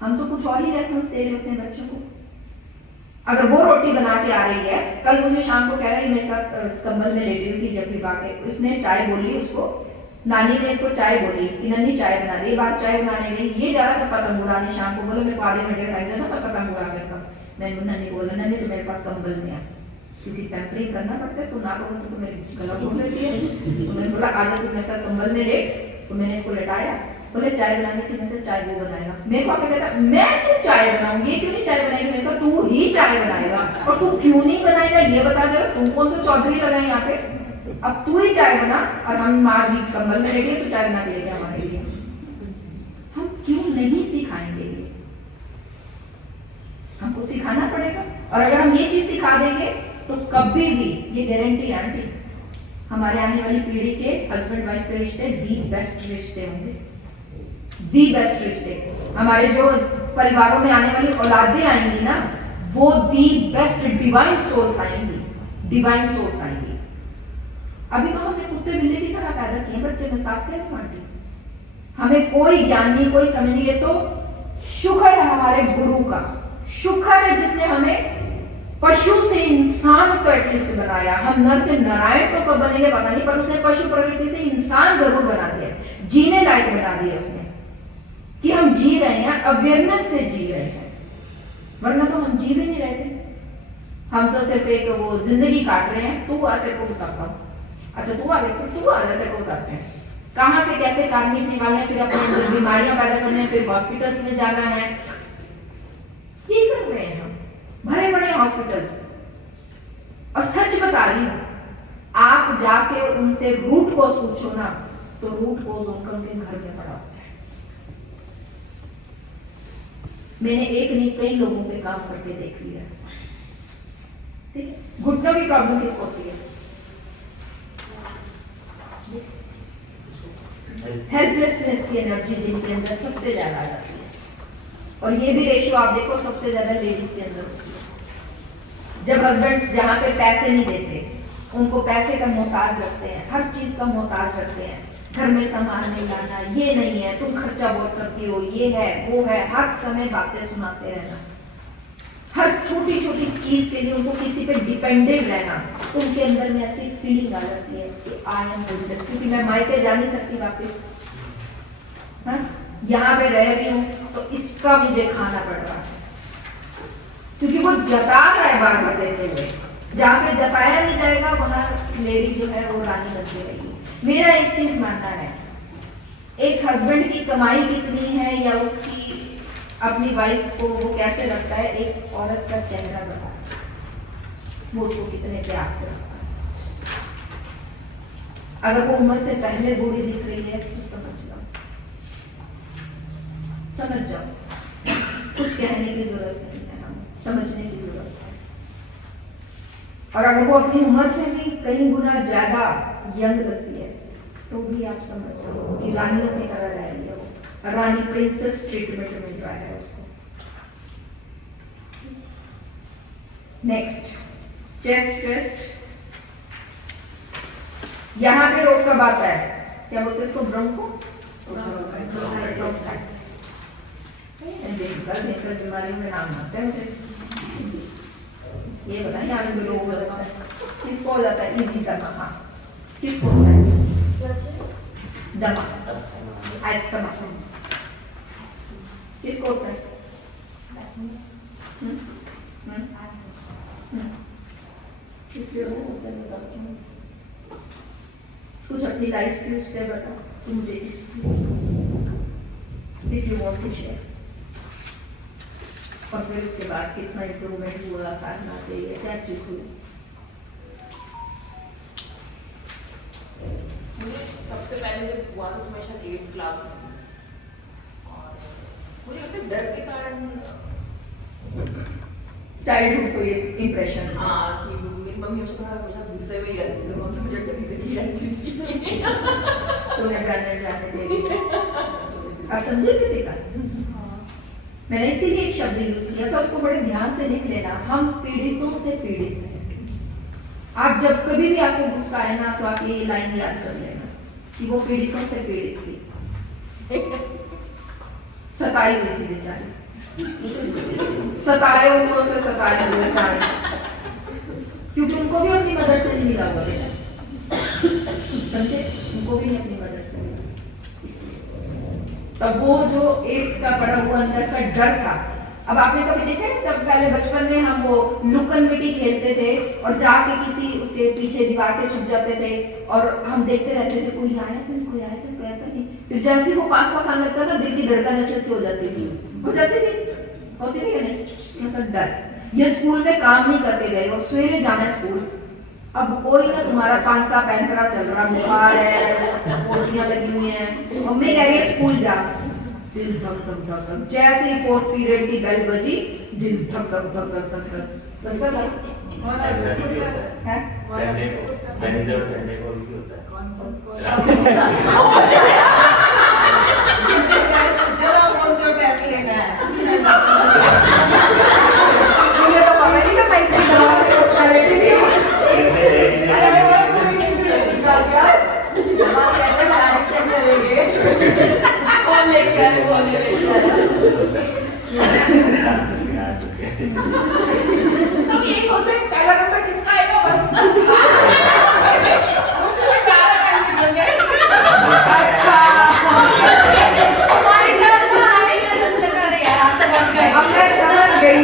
हम तो कुछ और ही लेसन्स दे रहे अपने बच्चों को। अगर वो रोटी बना के आ रही है, कल मुझे शाम को कह रहा है मेरे साथ कंबल में लेटी हुई थी जब भी बाके, इसने चाय बोली, उसको नानी ने इसको चाय बोली कि नन्ही चाय बना दे। बात चाय बनाने गई, ये जा रहा था पतंग उड़ाने, शाम को बोला मेरे को आधे घंटे का टाइम देना, मैं पतंग उड़ा करता हूँ। मैंने नन्ही को बोला नन्ही तो मेरे पास कंबल में आ, क्योंकि पैम्परिंग करना पड़ता है, तो ना कहो तो मेरी गला घोट देती है। तो मैंने बोला आजा तू मेरे साथ कंबल में लेट, तो मैंने इसको लेटाया। बोले चाय बनाने की, मैंने चाय वो बनाएगा। मेरे को आके कहता मैं क्यों चाय बनाऊं, ये क्यों नहीं चाय बनाएगी? मैंने कहा तू ही चाय बनाएगा, और तू क्यों नहीं बनाएगा ये बता जरा, तू कौन सा चौधरी लगा है यहाँ पे? अब तू ही चाय बना, और हम माँ भी कंबल में लेके तो चाय बना के लेके हमारे लिए। हम क्यों नहीं सिखाएंगे? ये हमको सिखाना पड़ेगा। और अगर हम ये चीज सिखा देंगे तो कभी भी, ये गारंटी आंटी, हमारे आने वाली पीढ़ी के हस्बैंड वाइफ के रिश्ते दी बेस्ट रिश्ते होंगे, दी बेस्ट रिश्ते। हमारे जो परिवारों में आने वाली औलादें आएंगी ना, वो दी बेस्ट डिवाइन सोल्स आएंगी, डिवाइन सोल्स आएंगी। अभी तो हमने कुत्ते बिल्ली की तरह पैदा किए बच्चे, में साफ कह रही हूं आंटी, हमें कोई ज्ञान नहीं, कोई समझ नहीं है। तो शुक्र है हमारे गुरु का, शुक्र है जिसने हमें पशु से इंसान तो एटलीस्ट बनाया। हम नर से नारायण तो कब बनेंगे पता नहीं, पर उसने पशु प्रवृत्ति से इंसान जरूर बना दिया, जीने लायक बना दिया उसने, कि हम जी रहे हैं, अवेयरनेस से जी रहे हैं, वरना तो हम जी भी नहीं रहे थे। हम तो सिर्फ एक वो जिंदगी काट रहे हैं। तू आ, तेरे को बताता हूँ। अच्छा तू आ गया, तू आ जा, तेरे को बताते हैं कहां से कैसे कार्मिक निकालने हैं, फिर अपने अंदर बीमारियां पैदा करने हैं, फिर हॉस्पिटल्स में जाना है। ये कर रहे हैं हम, भरे पड़े हॉस्पिटल्स। और सच बता रही हूं, आप जाके उनसे रूट कॉज पूछो ना, तो रूट कॉज उनका उनके घर में पड़ा होता है। मैंने एक नहीं कई लोगों पे काम करके देख लिया। ठीक है, घुटनों की प्रॉब्लम किसको होती है? हेल्पलेसनेस की एनर्जी जिनके अंदर सबसे ज्यादा आ जाती है, और ये भी रेशियो आप देखो सबसे ज्यादा लेडीज के अंदर होती है। जब हस्बैंड्स जहाँ पे पैसे नहीं देते, उनको पैसे का मोहताज रखते हैं, हर चीज का मोहताज रखते हैं, घर में सामान नहीं लाना, ये नहीं है, तुम खर्चा बहुत करती हो, ये है वो है, हर समय बातें सुनाते रहना, हर छोटी छोटी चीज के लिए उनको किसी पे डिपेंडेंट रहना, तो उनके अंदर में ऐसी फीलिंग आ जाती है कि आई एम होमलेस, क्योंकि मैं मायके जा नहीं सकती वापस, हाँ यहाँ पे रह रही हूँ तो इसका मुझे खाना पड़ रहा है, क्योंकि वो जता रहा है बार बार देते हुए। जहाँ पे जताया नहीं जाएगा वहां लेडी जो है वो रानी बनती रहेगी। मेरा एक चीज मानना है, एक हस्बैंड की कमाई कितनी है या उसकी अपनी वाइफ को वो कैसे रखता है, एक औरत का चेहरा बताता है, वो उसको कितने प्यार से रखता है। अगर वो उम्र से पहले बूढ़ी दिख रही है तो समझ जाओ, कुछ कहने की जरूरत नहीं है, हम समझने की जरूरत है। और अगर वो अपनी उम्र से भी कई गुना ज्यादा यंग लगती है तो भी आप समझ जाओ कि रानियों की तरह रहेगी वो, रानी प्रिंसेस ट्रीटमेंट मिल रहा है उसको। नेक्स्ट चेस्ट ट्विस्ट, यहाँ पे रोग कब आता है, क्या बोलते हैं इसको, ब्रोंको बीमारियों में नाम आते हैं मुझे, ये बताइए यहाँ पे रोग होता है, किसको हो जाता है, इजी दमा, हाँ किसको होता है, दमा, अस्थमा, किसको होता है, इसलिए होता है, बताती हूँ कुछ अपनी लाइफ की उससे बताओ कि मुझे इससे if you want to share, और फिर उसके बाद कितना इम्प्रूवमेंट हुआ साधना से, ये क्या चीज हुई। सबसे पहले जब हुआ तो मैं शायद 8th क्लास में, और मुझे लगता है डर के कारण चाइल्डहुड को ये इम्प्रेशन, हाँ कि मेरी मम्मी हमसे थोड़ा हमेशा गुस्से में ही रहती थी, उनसे मुझे डरी रहती थी। तो मैं जाने देगी, आप समझे कृतिका, मैंने इसीलिए एक शब्द यूज किया था, उसको बड़े ध्यान से लिख लेना, हम पीड़ितों से पीड़ित हैं। आप जब कभी भी आपको गुस्सा आए ना तो आप ये लाइन याद कर लेना कि वो पीड़ितों से पीड़ित थी, सताई हुई थी बेचारी, सताए उनको से सताए हुए, क्योंकि उनको भी अपनी मदद से नहीं मिला हुआ बेटा, समझे, उनको भी नहीं अपनी मदद से मिला, इसलिए तब वो जो 8th का पड़ा हुआ अंदर का डर था। अब आपने कभी देखा है, तब पहले बचपन में हम वो लुकन मिट्टी खेलते थे और जाके किसी उसके पीछे दीवार पे छुप जाते थे और हम देखते रहते थे कोई आया तो कोई आया तो कोई आता नहीं, फिर जैसे ही वो पास आने लगता था दिल की धड़कन ऐसे हो जाती थी, होती थी कि नहीं, मतलब डर। ये स्कूल में काम नहीं करके गए और सवेरे जाना स्कूल, अब कोई ना तुम्हारा पांसा पैंतरा चल रहा, बुखार है, पोटियां लगी हुई हैं, मम्मी कह रही है स्कूल जा, दिल धक धक धक धक, जैसे ही 4th पीरियड की बेल बजी दिल धक धक धक धक धक धक, बस पता है संडे को, वेडनेसडे और संडे को भी होता है, जरा बोलते हो टेस्ट लेना है, मुझे तो पता नहीं था मैं इतनी दवा में उसका लेती थी, अरे वो कोई नहीं क्या जमा कहते हैं चेक करेंगे कौन लेके आए, कौन लेके सब यही सोचते हैं पहला नंबर किसका आएगा, बस मुझसे ज्यादा टाइम निकल गया। अच्छा हमारी जान आएगी तो लगा रहे यार आप तो बच गए, अब मैं समझ गई,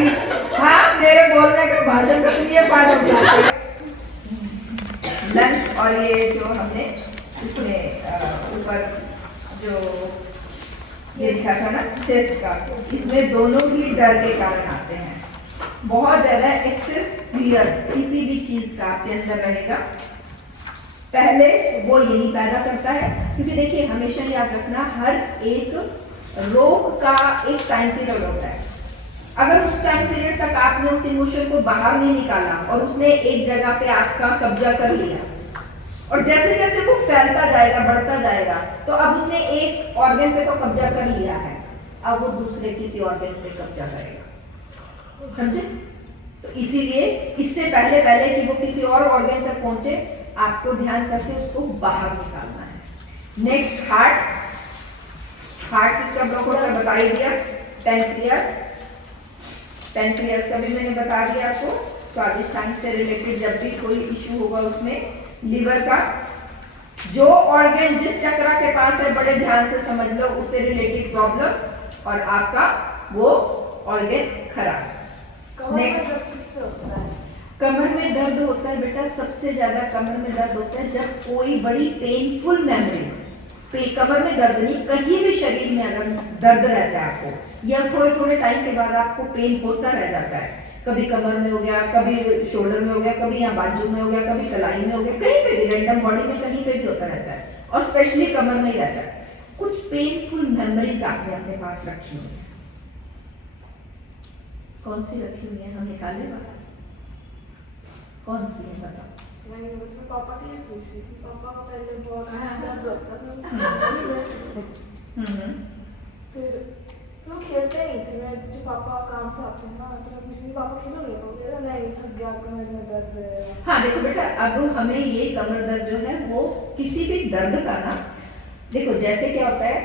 हाँ मेरे बोलने का भाषण का ये फायदा उठाते हैं। लंग्स और ये जो हमने इसमें ऊपर जो ये लिखा था ना चेस्ट का, इसमें दोनों ही डर के कारण आते हैं। बहुत ज्यादा एक्सेस फियर किसी भी चीज का आपके अंदर रहेगा, पहले वो यही पैदा करता है, क्योंकि देखिए हमेशा याद रखना हर एक रोग का एक टाइम पीरियड होता है। अगर उस टाइम पीरियड तक आपने उस इमोशन को बाहर नहीं निकाला और उसने एक जगह पे आपका कब्जा कर लिया, और जैसे जैसे वो फैलता जाएगा बढ़ता जाएगा, तो अब उसने एक ऑर्गन पे तो कब्जा कर लिया है, अब वो दूसरे किसी ऑर्गन पे कब्जा करेगा, समझे। तो इसीलिए इससे पहले कि वो किसी और ऑर्गन तक पहुंचे, आपको ध्यान करके उसको बाहर निकालना है। नेक्स्ट हार्ट किसका ब्लॉक होता है बता ही दिया, पैंक्रियास का भी मैंने बता दिया आपको, स्वादिष्टान से रिलेटेड जब भी कोई इशू होगा उसमें। लिवर का जो ऑर्गन जिस चक्रा के पास है बड़े ध्यान से समझ लो, उससे रिलेटेड प्रॉब्लम और आपका वो ऑर्गन खराब। नेक्स्ट कमर में दर्द होता है बेटा, सबसे ज्यादा कमर में दर्द होता है जब कोई बड़ी पेनफुल मेमोरीज, कमर में दर्द नहीं, कहीं भी शरीर में अगर दर्द रहता है आपको, या थोड़े थोड़े टाइम के बाद आपको पेन होता रह जाता है, कभी कमर में हो गया, कभी शोल्डर में हो गया, कभी यहाँ बाजू में हो गया, कभी कलाई में हो गया, कहीं पे भी रैंडम बॉडी में कहीं पे भी होता रहता है और स्पेशली कमर में ही रहता है। कुछ पेनफुल मेमोरीज आपने अपने पास रखी हुई है, कौन सी रखी हुई है? हम निकाले बता, कौन सी है बताओ। नहीं उसमें पापा की पूछी थी, पापा का पहले बहुत दर्द था। फिर वो खेलते नहीं थे, मैं जो पापा काम से आते हैं ना तो मैं पूछती थी पापा खेलोगे? पापा नहीं थक गया कमर में दर्द है। हाँ देखो बेटा, अब हमें ये कमर दर्द जो है वो किसी भी दर्द का ना, देखो जैसे क्या होता है,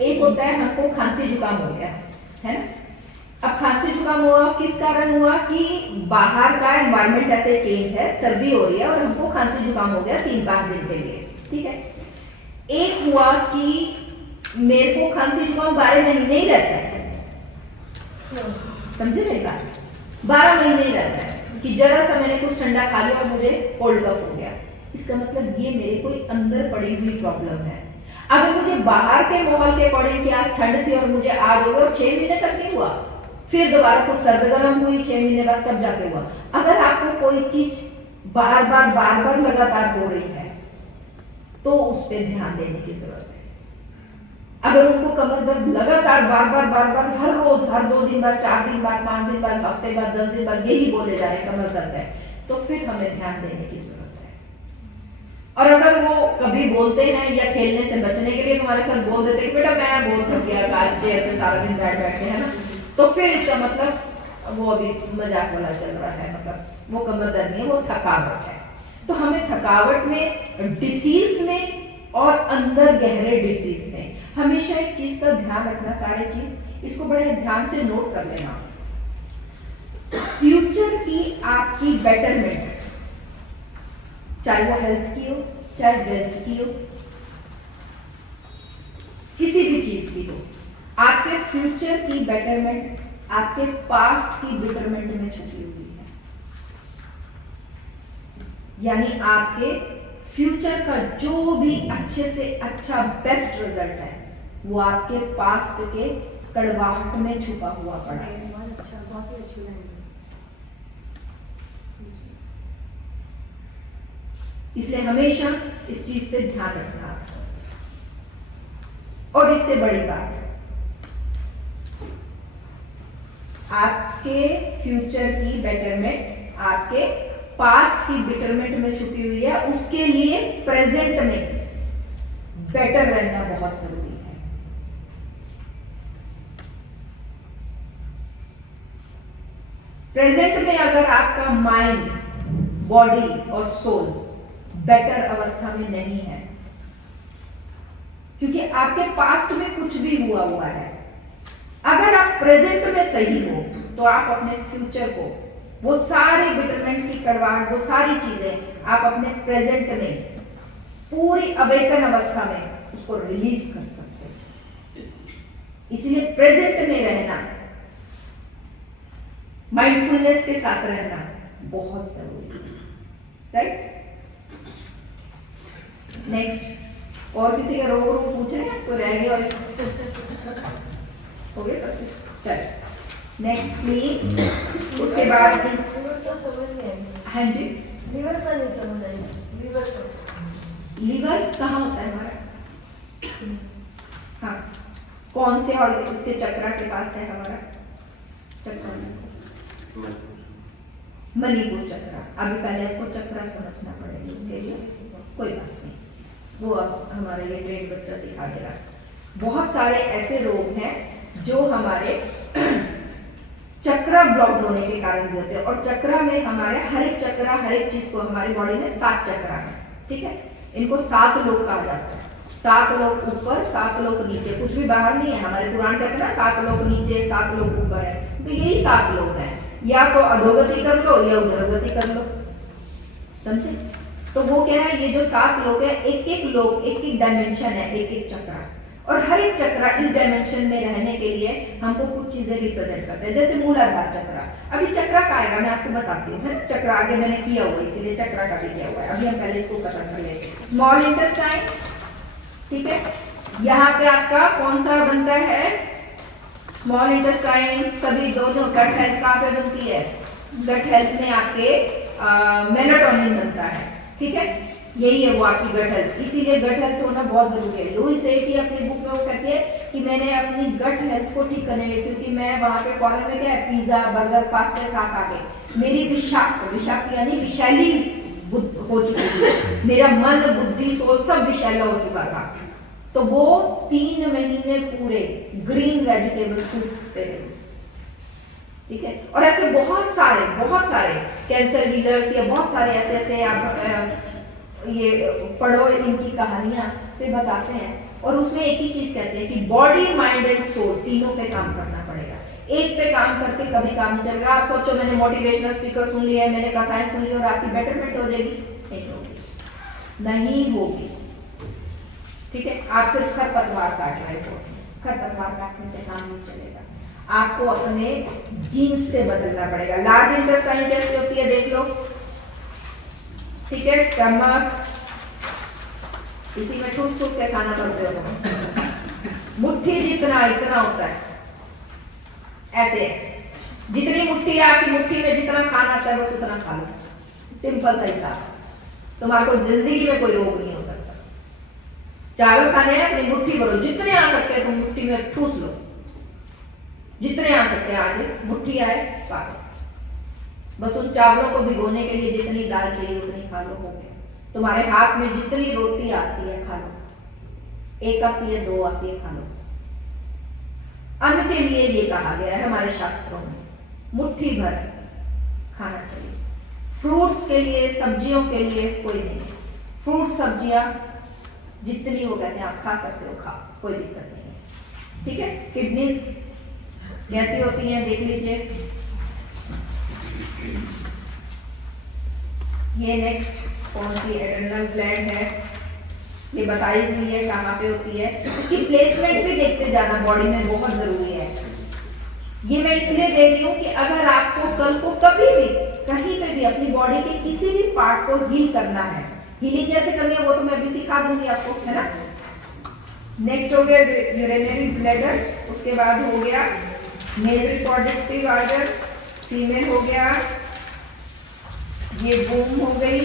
एक होता है हमको खांसी जुकाम हो गया है ना, अब खांसी जुकाम हुआ किस कारण हुआ कि बाहर का एनवायरनमेंट ऐसे चेंज है, सर्दी हो रही है और हमको खांसी जुकाम हो गया 3-5 दिन के लिए, ठीक है। एक हुआ कि मेरे को खांसी जुकाम 12 महीने ही रहता है, समझे मेरी बात, 12 महीने ही रहता है कि जरा सा मैंने कुछ ठंडा खा लिया और मुझे कोल्ड कफ हो गया, इसका मतलब ये मेरे कोई अंदर पड़ी हुई प्रॉब्लम है। अगर मुझे बाहर के माहौल के अकॉर्डिंग कि आज ठंड थी और मुझे आज हो गया और 6 महीने तक नहीं हुआ, फिर दोबारा कुछ सर्द गर्म हुई 6 महीने बाद तब जाके हुआ। अगर आपको कोई चीज बार बार लगातार हो रही है तो उस पर ध्यान देने की जरूरत है। अगर उनको कमर दर्द लगातार बार हर रोज, हर 2 दिन बाद, 4 दिन बाद, 5 दिन बाद, हफ्ते बाद, 10 दिन बाद यही बोले जा रहे हैं कमर दर्द है, तो फिर हमें ध्यान देने की जरूरत है। और अगर वो कभी बोलते हैं या खेलने से बचने के लिए तुम्हारे साथ बोल देते हैं कि बेटा मैं बहुत थक गया आज चेयर पे सारा दिन बैठ के, है ना, तो फिर इसका मतलब वो अभी मजाक वाला चल रहा है, मतलब वो कमर दर्द नहीं है, वो थकावट है। तो हमें थकावट में, डिसीज में और अंदर गहरे डिसीज में हमेशा एक चीज का ध्यान रखना, सारे चीज इसको बड़े ध्यान से नोट कर लेना। फ्यूचर की आपकी बेटरमेंट, चाहे वो हेल्थ की हो, चाहे वेल्थ की हो, किसी भी चीज की हो, आपके फ्यूचर की बेटरमेंट आपके पास्ट की बेटरमेंट में छुपी हुई है। यानी आपके फ्यूचर का जो भी अच्छे से अच्छा बेस्ट रिजल्ट है वो आपके पास्ट के कड़वाहट में छुपा हुआ पड़ा है। अच्छा, बहुत ही अच्छी लाइन है। इसलिए हमेशा इस चीज पे ध्यान रखना। और इससे बड़ी बात, आपके फ्यूचर की बेटरमेंट आपके पास्ट की बेटरमेंट में छुपी हुई है, उसके लिए प्रेजेंट में बेटर रहना बहुत जरूरी है। प्रेजेंट में अगर आपका माइंड, बॉडी और सोल बेटर अवस्था में नहीं है, क्योंकि आपके पास्ट में कुछ भी हुआ है, अगर आप प्रेजेंट में सही हो तो आप अपने फ्यूचर को, वो सारे बिटरमेंट की कड़वाहट, वो सारी चीजें आप अपने प्रेजेंट में पूरी अवेकन अवस्था में उसको रिलीज कर सकते हैं। इसलिए प्रेजेंट में रहना, माइंडफुलनेस के साथ रहना बहुत जरूरी है, राइट। नेक्स्ट, और किसी का रोग पूछ रहे हैं तो रह गया हो गया सब कुछ, चलो नेक्स्ट प्लीज। उसके बाद लीवर तो समझ नहीं आई। हाँ जी, लीवर का नहीं समझ आई। लीवर तो लीवर कहाँ होता है हमारा? हाँ, कौन से और उसके चक्रा के पास है हमारा चक्रा? मणिपुर चक्रा। अभी पहले आपको चक्रा समझना पड़ेगा, उसके लिए कोई बात नहीं, वो अब हमारा ये ट्रेन बच्चा सिखा दे रहा है। बहुत सारे ऐसे रोग हैं जो हमारे चक्रा ब्लॉक होने के कारण भी होते हैं, और चक्रा में हमारे हर एक चक्रा, हर एक चीज को, हमारी बॉडी में 7 चक्रा है, ठीक है। इनको 7 लोक कहा जाता है। 7 लोक ऊपर, 7 लोक नीचे, कुछ भी बाहर नहीं है। हमारे पुराण कहते हैं ना 7 लोक नीचे, 7 लोक ऊपर है, तो यही 7 लोक हैं। या तो अधोगति कर लो या उधोगति कर लो, समझे। तो वो क्या है, ये जो 7 लोक है, एक एक लोक, एक एक डायमेंशन है, एक एक चक्रा, और हर एक चक्रा इस डायमेंशन में रहने के लिए हमको कुछ चीजें रिप्रेजेंट करते हैं। जैसे मूलाधार चक्रा, अभी चक्रा का आएगा, मैं आपको बताती हूँ, है ना। चक्रा आगे मैंने किया हुआ, इसीलिए चक्रा का भी किया हुआ है। अभी हम पहले इसको पता कर लेंगे। स्मॉल इंटेस्टाइन, ठीक है, यहाँ पे आपका कौन सा बनता है? Small intestine. सभी दोनों गट हेल्थ कहाँ पे बनती है? गट हेल्थ में आपके मेलाटोनिन बनता है, ठीक है, यही है वो आपकी गट हेल्थ। इसीलिए गट हेल्थ होना बहुत जरूरी है। लुईस है कि अपनी बुक में वो कहती है कि मैंने अपनी गट हेल्थ को ठीक करने के, क्योंकि मैं वहाँ पे फॉरेन में क्या है, पिज्जा बर्गर पास्ता खा खा के मेरी विषाक्त यानी विषैली हो चुकी थी, मेरा मन बुद्धि सोच सब विषैला हो चुका था। तो वो 3 महीने पूरे ग्रीन वेजिटेबल सूप्स पे रहे, ठीक है। और ऐसे बहुत सारे कैंसर हीलर्स या बहुत सारे ऐसे आप ये पढ़ो इनकी कहानियां तो बताते हैं। और उसमें एक ही चीज कहते हैं कि बॉडी माइंड एंड सोल तीनों पे काम करना पड़ेगा। एक पे काम करके कभी काम नहीं चलेगा। आप सोचो मैंने मोटिवेशनल स्पीकर सुन लिया है, मैंने कथाएं सुन ली और आपकी बेटरमेंट हो जाएगी, नहीं होगी, ठीक है। आप सिर्फ खरपतवार काट रहे हो, खरपतवार काटने से काम नहीं चलेगा। आपको अपने जीन्स से बदलना पड़ेगा। लार्ज इंटेस्टाइन कैसी होती है देख लो, ठीक है, स्टमक, इसी में ठूस ठूस के खाना पड़ते हो, मुट्ठी जितना इतना होता है, ऐसे जितनी मुट्ठी है आपकी मुट्ठी में जितना खाना आता है बस उतना खा लो, सिंपल सा हिसाब। तुम्हारे को जिंदगी में कोई रोग नहीं हो सकता। चावल खाने हैं अपनी मुट्ठी भरो, जितने आ सकते हैं तुम मुट्ठी में ठूस लो, जितने आ सकते हैं आज मुट्ठी आए खा लो। बस उन चावलों को भिगोने के लिए जितनी दाल चाहिए उतनी खा लो, हो गया। तुम्हारे हाथ में जितनी रोटी आती है खा लो, 1 आती है 2 आती है खा लो। अन्न के लिए ये कहा गया है हमारे शास्त्रों में, मुट्ठी भर खाना चाहिए। फ्रूट्स के लिए, सब्जियों के लिए कोई नहीं, फ्रूट सब्जियां जितनी वो कहते हैं आप खा सकते हो, खाओ, कोई दिक्कत नहीं है, ठीक है। किडनीज कैसी होती हैं देख लीजिए। ये नेक्स्ट कौन सी एड्रेनल ग्लैंड है, ये बताई हुई है कहाँ पे होती है। इसकी प्लेसमेंट भी देखते जाना बॉडी में बहुत जरूरी है। ये मैं इसलिए दे रही हूँ कि अगर आपको कल को कभी भी कहीं पे भी अपनी बॉडी के किसी भी पार्ट को हील करना है, हीलिंग कैसे करनी है वो तो मैं भी सिखा दूंगी आपको, है ना। नेक्स्ट हो गया यूरिनरी ब्लैडर, उसके बाद हो गया मेल रिप्रोडक्टिव ऑर्गन, फीमेल हो गया, ये बूम हो गई,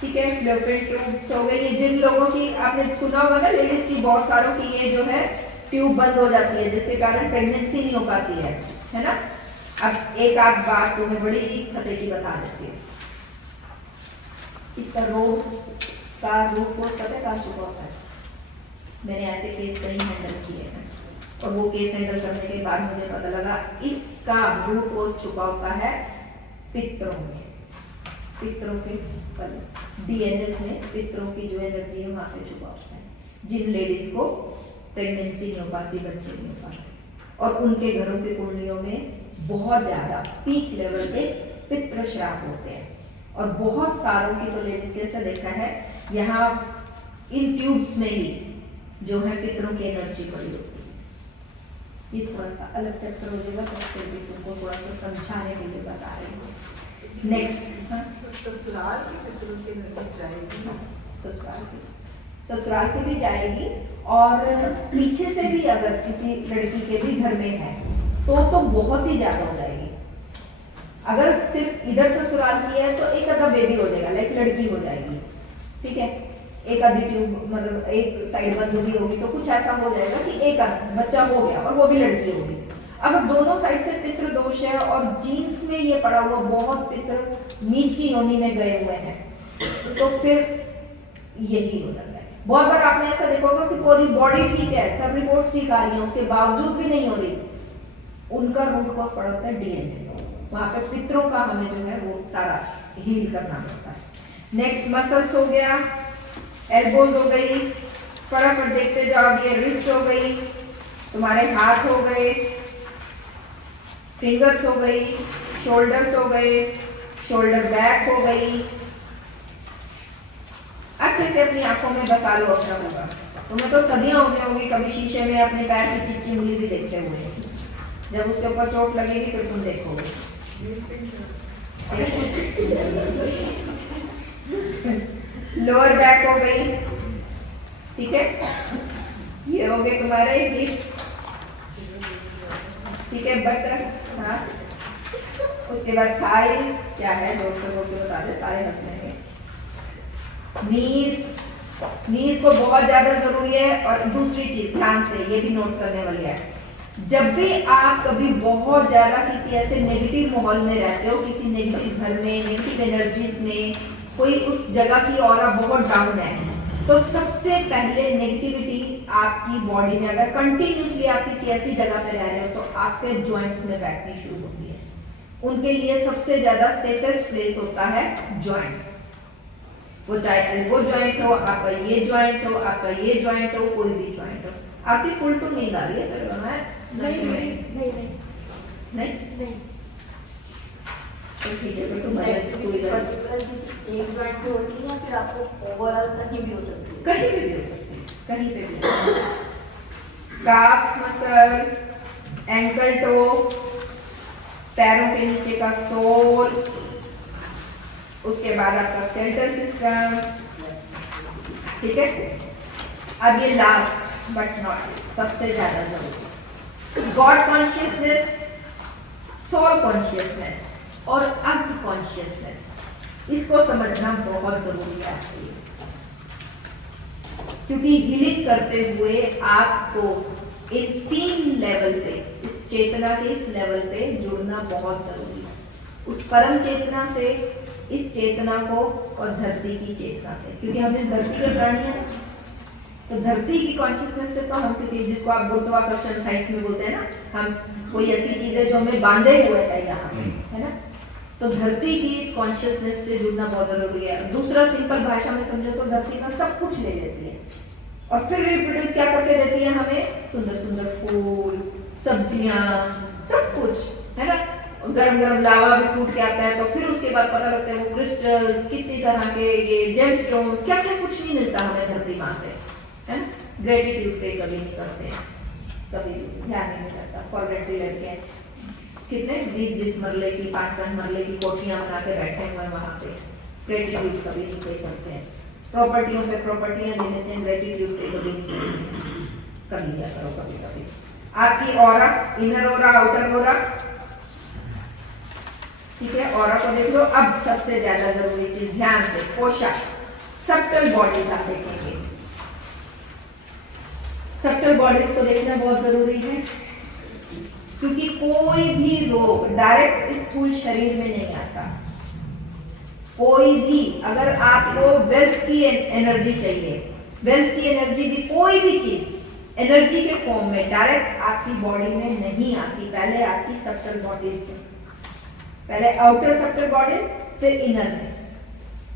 ठीक है, फ्लोपियन ट्यूब्स हो गई। ये जिन लोगों की आपने सुना होगा ना, लेडीज की बहुत सारों की ये जो है ट्यूब बंद हो जाती है जिसके कारण प्रेगनेंसी नहीं हो पाती है ना। अब एक आध बात तुम्हें बड़ी खतरे की बता देती है। इसका रोग का रूट कोज पता है कहाँ छुपा होता है? मैंने ऐसे केस कहीं हैंडल किए हैं और वो केस हैंडल करने के बाद मुझे पता लगा इसका रूट कोज छुपा होता है पितरों में, पितरों के डीएनएस में पितरों की जो एनर्जी है वहाँ पे छुपा होता है। जिन लेडीज को प्रेगनेंसी नहीं हो पाती, बच्चे नहीं हो पाते और उनके घरों की कुंडलियों में बहुत ज्यादा पीक लेवल के पितृ श्राप होते हैं। और बहुत सारों की तो लेडीज के ऐसा देखा है यहाँ इन ट्यूब्स में ही जो है पितरों की एनर्जी पड़ी होती है। ये थोड़ा सा अलग चैप्टर हो जाएगा तो फिर भी तुमको थोड़ा सा समझाने के लिए बता रही हूँ। नेक्स्ट ससुराल के पितरों की एनर्जी जाएगी, ससुराल की भी जाएगी और पीछे से भी अगर किसी लड़की के भी घर में है तो बहुत ही ज्यादा हो जाएगी। अगर सिर्फ इधर ससुराल की है तो एक आधा बेबी हो जाएगा, लाइक लड़की हो जाएगी, ठीक है, एक आधी ट्यूब मतलब एक साइड बंद भी होगी तो कुछ ऐसा हो जाएगा कि एक बच्चा हो गया और वो भी लड़की होगी। अगर दोनों साइड से पितृ दोष है और जीन्स में ये पड़ा हुआ बहुत पितृ नीच की योनि में गए हुए हैं तो फिर यही हो जाता है। बहुत बार आपने ऐसा देखा होगा कि पूरी बॉडी ठीक है, सब रिपोर्ट्स ठीक आ रही हैं, उसके बावजूद भी नहीं हो रही, उनका रूट कॉज पड़ा होता है डीएनए। वहां पे पितरों का हमें जो है वो सारा हील करना होता है। नेक्स्ट मसल्स हो गया, एल्बोज हो गई, फटाफट देखते जाओ, ये रिस्ट हो गई, तुम्हारे हाथ हो गए, फिंगर्स हो गई, शोल्डर्स हो गए, शोल्डर बैक हो गई। अच्छे से अपनी आंखों में बसा लो अपना होगा। तुम्हें तो सदियां हो गई होगी कभी शीशे में अपने पैर की चिच्ची उंगली भी देखते हुए, जब उसके ऊपर चोट लगेगी फिर तुम देखोगे। लोअर बैक हो गई, ठीक है, ये हो गए तुम्हारे हिप्स, ठीक है, बटक्स, हाँ उसके बाद थाइस क्या है, जोर से बोल के बता दे, सारे हंस लेंगे। नीज को बहुत ज्यादा जरूरी है। और दूसरी चीज ध्यान से ये भी नोट करने वाली है, जब भी आप कभी बहुत ज्यादा किसी ऐसे नेगेटिव माहौल में रहते हो, किसी नेगेटिव घर में, नेगेटिव एनर्जीज में, कोई उस जगह की ऑरा बहुत डाउन है, तो सबसे पहले नेगेटिविटी आपकी बॉडी में अगर कंटिन्यूसली आप किसी ऐसी जगह पे रह रहे हो तो आपके जॉइंट्स में बैठनी शुरू होती है। उनके लिए सबसे ज्यादा सेफेस्ट प्लेस होता है जॉइंट्स। वो चाहे एल्बो जॉइंट हो, आपका ये जॉइंट हो, आपका ये जॉइंट हो, कोई भी जॉइंट हो। आपकी फुल टू नींद आ रही है तो नहीं तो ठीक है, तो एक जॉइंट पे होती है या फिर आपको ओवरऑल कहीं भी हो सकती है? कहीं पे भी हो सकती है, कहीं पे भी। काफ्स मसल, एंकल टो, पैरों के नीचे का सोल, उसके बाद आपका स्केलेटल सिस्टम, ठीक है। अब ये लास्ट बट नॉट सबसे ज्यादा जरूरी, गॉड कॉन्शियसनेस, सोल कॉन्शियसनेस और अर्थ कॉन्शियसनेस, इसको समझना बहुत जरूरी है आपके लिए, क्योंकि हीलिंग करते हुए आपको इन 3 लेवल पे, इस चेतना के इस लेवल पे जुड़ना बहुत जरूरी है। उस परम चेतना से, इस चेतना को, और धरती की चेतना से, क्योंकि हम इस धरती के प्राणी हैं, तो धरती की कॉन्शियसनेस से तो हम, क्योंकि जिसको आप गुरुत्वाकर्षण साइंस में बोलते हैं ना, हम कोई ऐसी चीज है जो हमें बांधे हुए है यहाँ, है ना, तो धरती की इस कॉन्शियसनेस से जुड़ना बहुत जरूरी है। दूसरा सिंपल भाषा में समझो तो धरती का सब कुछ ले लेती है और फिर रिप्रोड्यूस क्या करके देती है हमें, सुंदर सुंदर फूल, सब्जियां, सब कुछ, है ना। गरम गरम लावा भी फूट के आता है, तो फिर उसके बाद पता लगता है वो क्रिस्टल्स, कितनी तरह के ये जेमस्टोन्स, क्या क्या कुछ नहीं मिलता हमें धरती माँ से, है ना। ग्रेटिट्यूड पे कभी नहीं करते हैं, कभी ध्यान नहीं रहता। फॉरगेटरी लड़के कितने 20-20 मरले की, 5-5 मरले की कोठियां बना के बैठे हुए वहां पे, ग्रेटिट्यूड कभी नहीं पे करते हैं। प्रॉपर्टियों पे प्रॉपर्टियां ले लेते हैं, ग्रेटिट्यूड पे कभी नहीं कर लिया करो कभी कभी। आपकी aura, inner aura, outer aura, ठीक है, ऑरा को देख लो। अब सबसे ज्यादा जरूरी चीज, ध्यान से, पोशाक, सबटल बॉडीज आप देखेंगे। सबटल बॉडीज को देखना बहुत जरूरी है, क्योंकि कोई भी रोग डायरेक्ट स्थूल शरीर में नहीं आता। कोई भी, अगर आपको वेल्थ की एनर्जी चाहिए, वेल्थ की एनर्जी भी, कोई भी चीज एनर्जी के फॉर्म में डायरेक्ट आपकी बॉडी में नहीं आती। पहले आपकी सबटल बॉडीज में, पहले आउटर सबटल बॉडीज, फिर इनर में।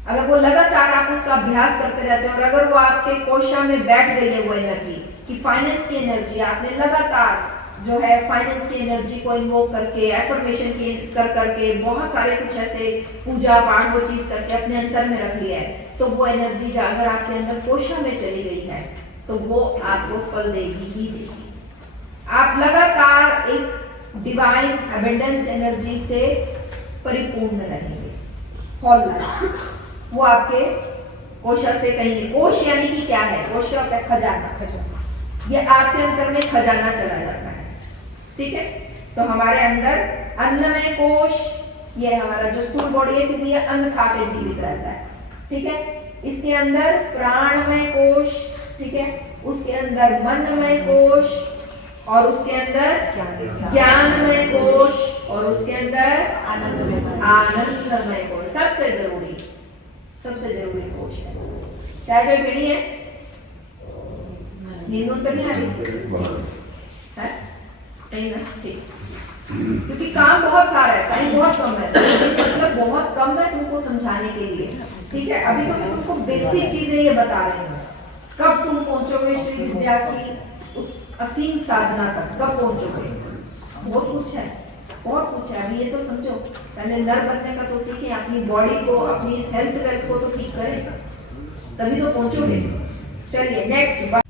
अगर वो लगातार आप उसका अभ्यास करते रहते हो और अगर वो आपके कोशा में बैठ गई है वो एनर्जी, कि फाइनेंस की एनर्जी, आपने लगातार जो है फाइनेंस की एनर्जी को इन्वोक करके, एफर्मेशन की कर करके, बहुत सारे कुछ ऐसे पूजा पाठ वो चीज करके अपने अंतर में रख लिया है, तो वो एनर्जी जो अगर आपके अंदर कोशा में चली गई है तो वो आपको फल देगी ही देगी। आप लगातार एक डिवाइन एबंडेंस एनर्जी से परिपूर्ण रहेंगे, फॉल लाइफ, वो आपके कोशा से कहीं नहीं। कोश यानी कि क्या है, कोश क्या होता है, खजाना, खजाना, ये आपके अंदर में खजाना चला जाता है, ठीक है। तो हमारे अंदर अन्नमय कोश, ये हमारा जो स्थूल बॉडी है, क्योंकि ये अन्न खा के जीवित रहता है, ठीक है। इसके अंदर प्राणमय कोश, ठीक है, उसके अंदर मनमय कोश, और उसके अंदर ज्ञानमय कोश, और उसके अंदर आनंदमय कोश। सबसे जरूरी कोश है। चाय जो पीनी है, नींद तो नहीं आ रही है, नहीं ना, ठीक, क्योंकि काम बहुत सारा है, टाइम बहुत कम है, मतलब बहुत कम है तुमको समझाने के लिए, ठीक है। अभी तो मैं तुमको बेसिक चीजें ये बता रही हूँ, कब तुम पहुंचोगे श्री विद्या की उस असीम साधना तक, कब पहुंचोगे, बहुत कुछ है, बहुत कुछ है। अभी ये तो समझो, पहले नर बनने का तो सीखें, अपनी बॉडी को, अपनी इस हेल्थ वेल्थ को तो ठीक करें, तभी तो पहुंचोगे। चलिए नेक्स्ट।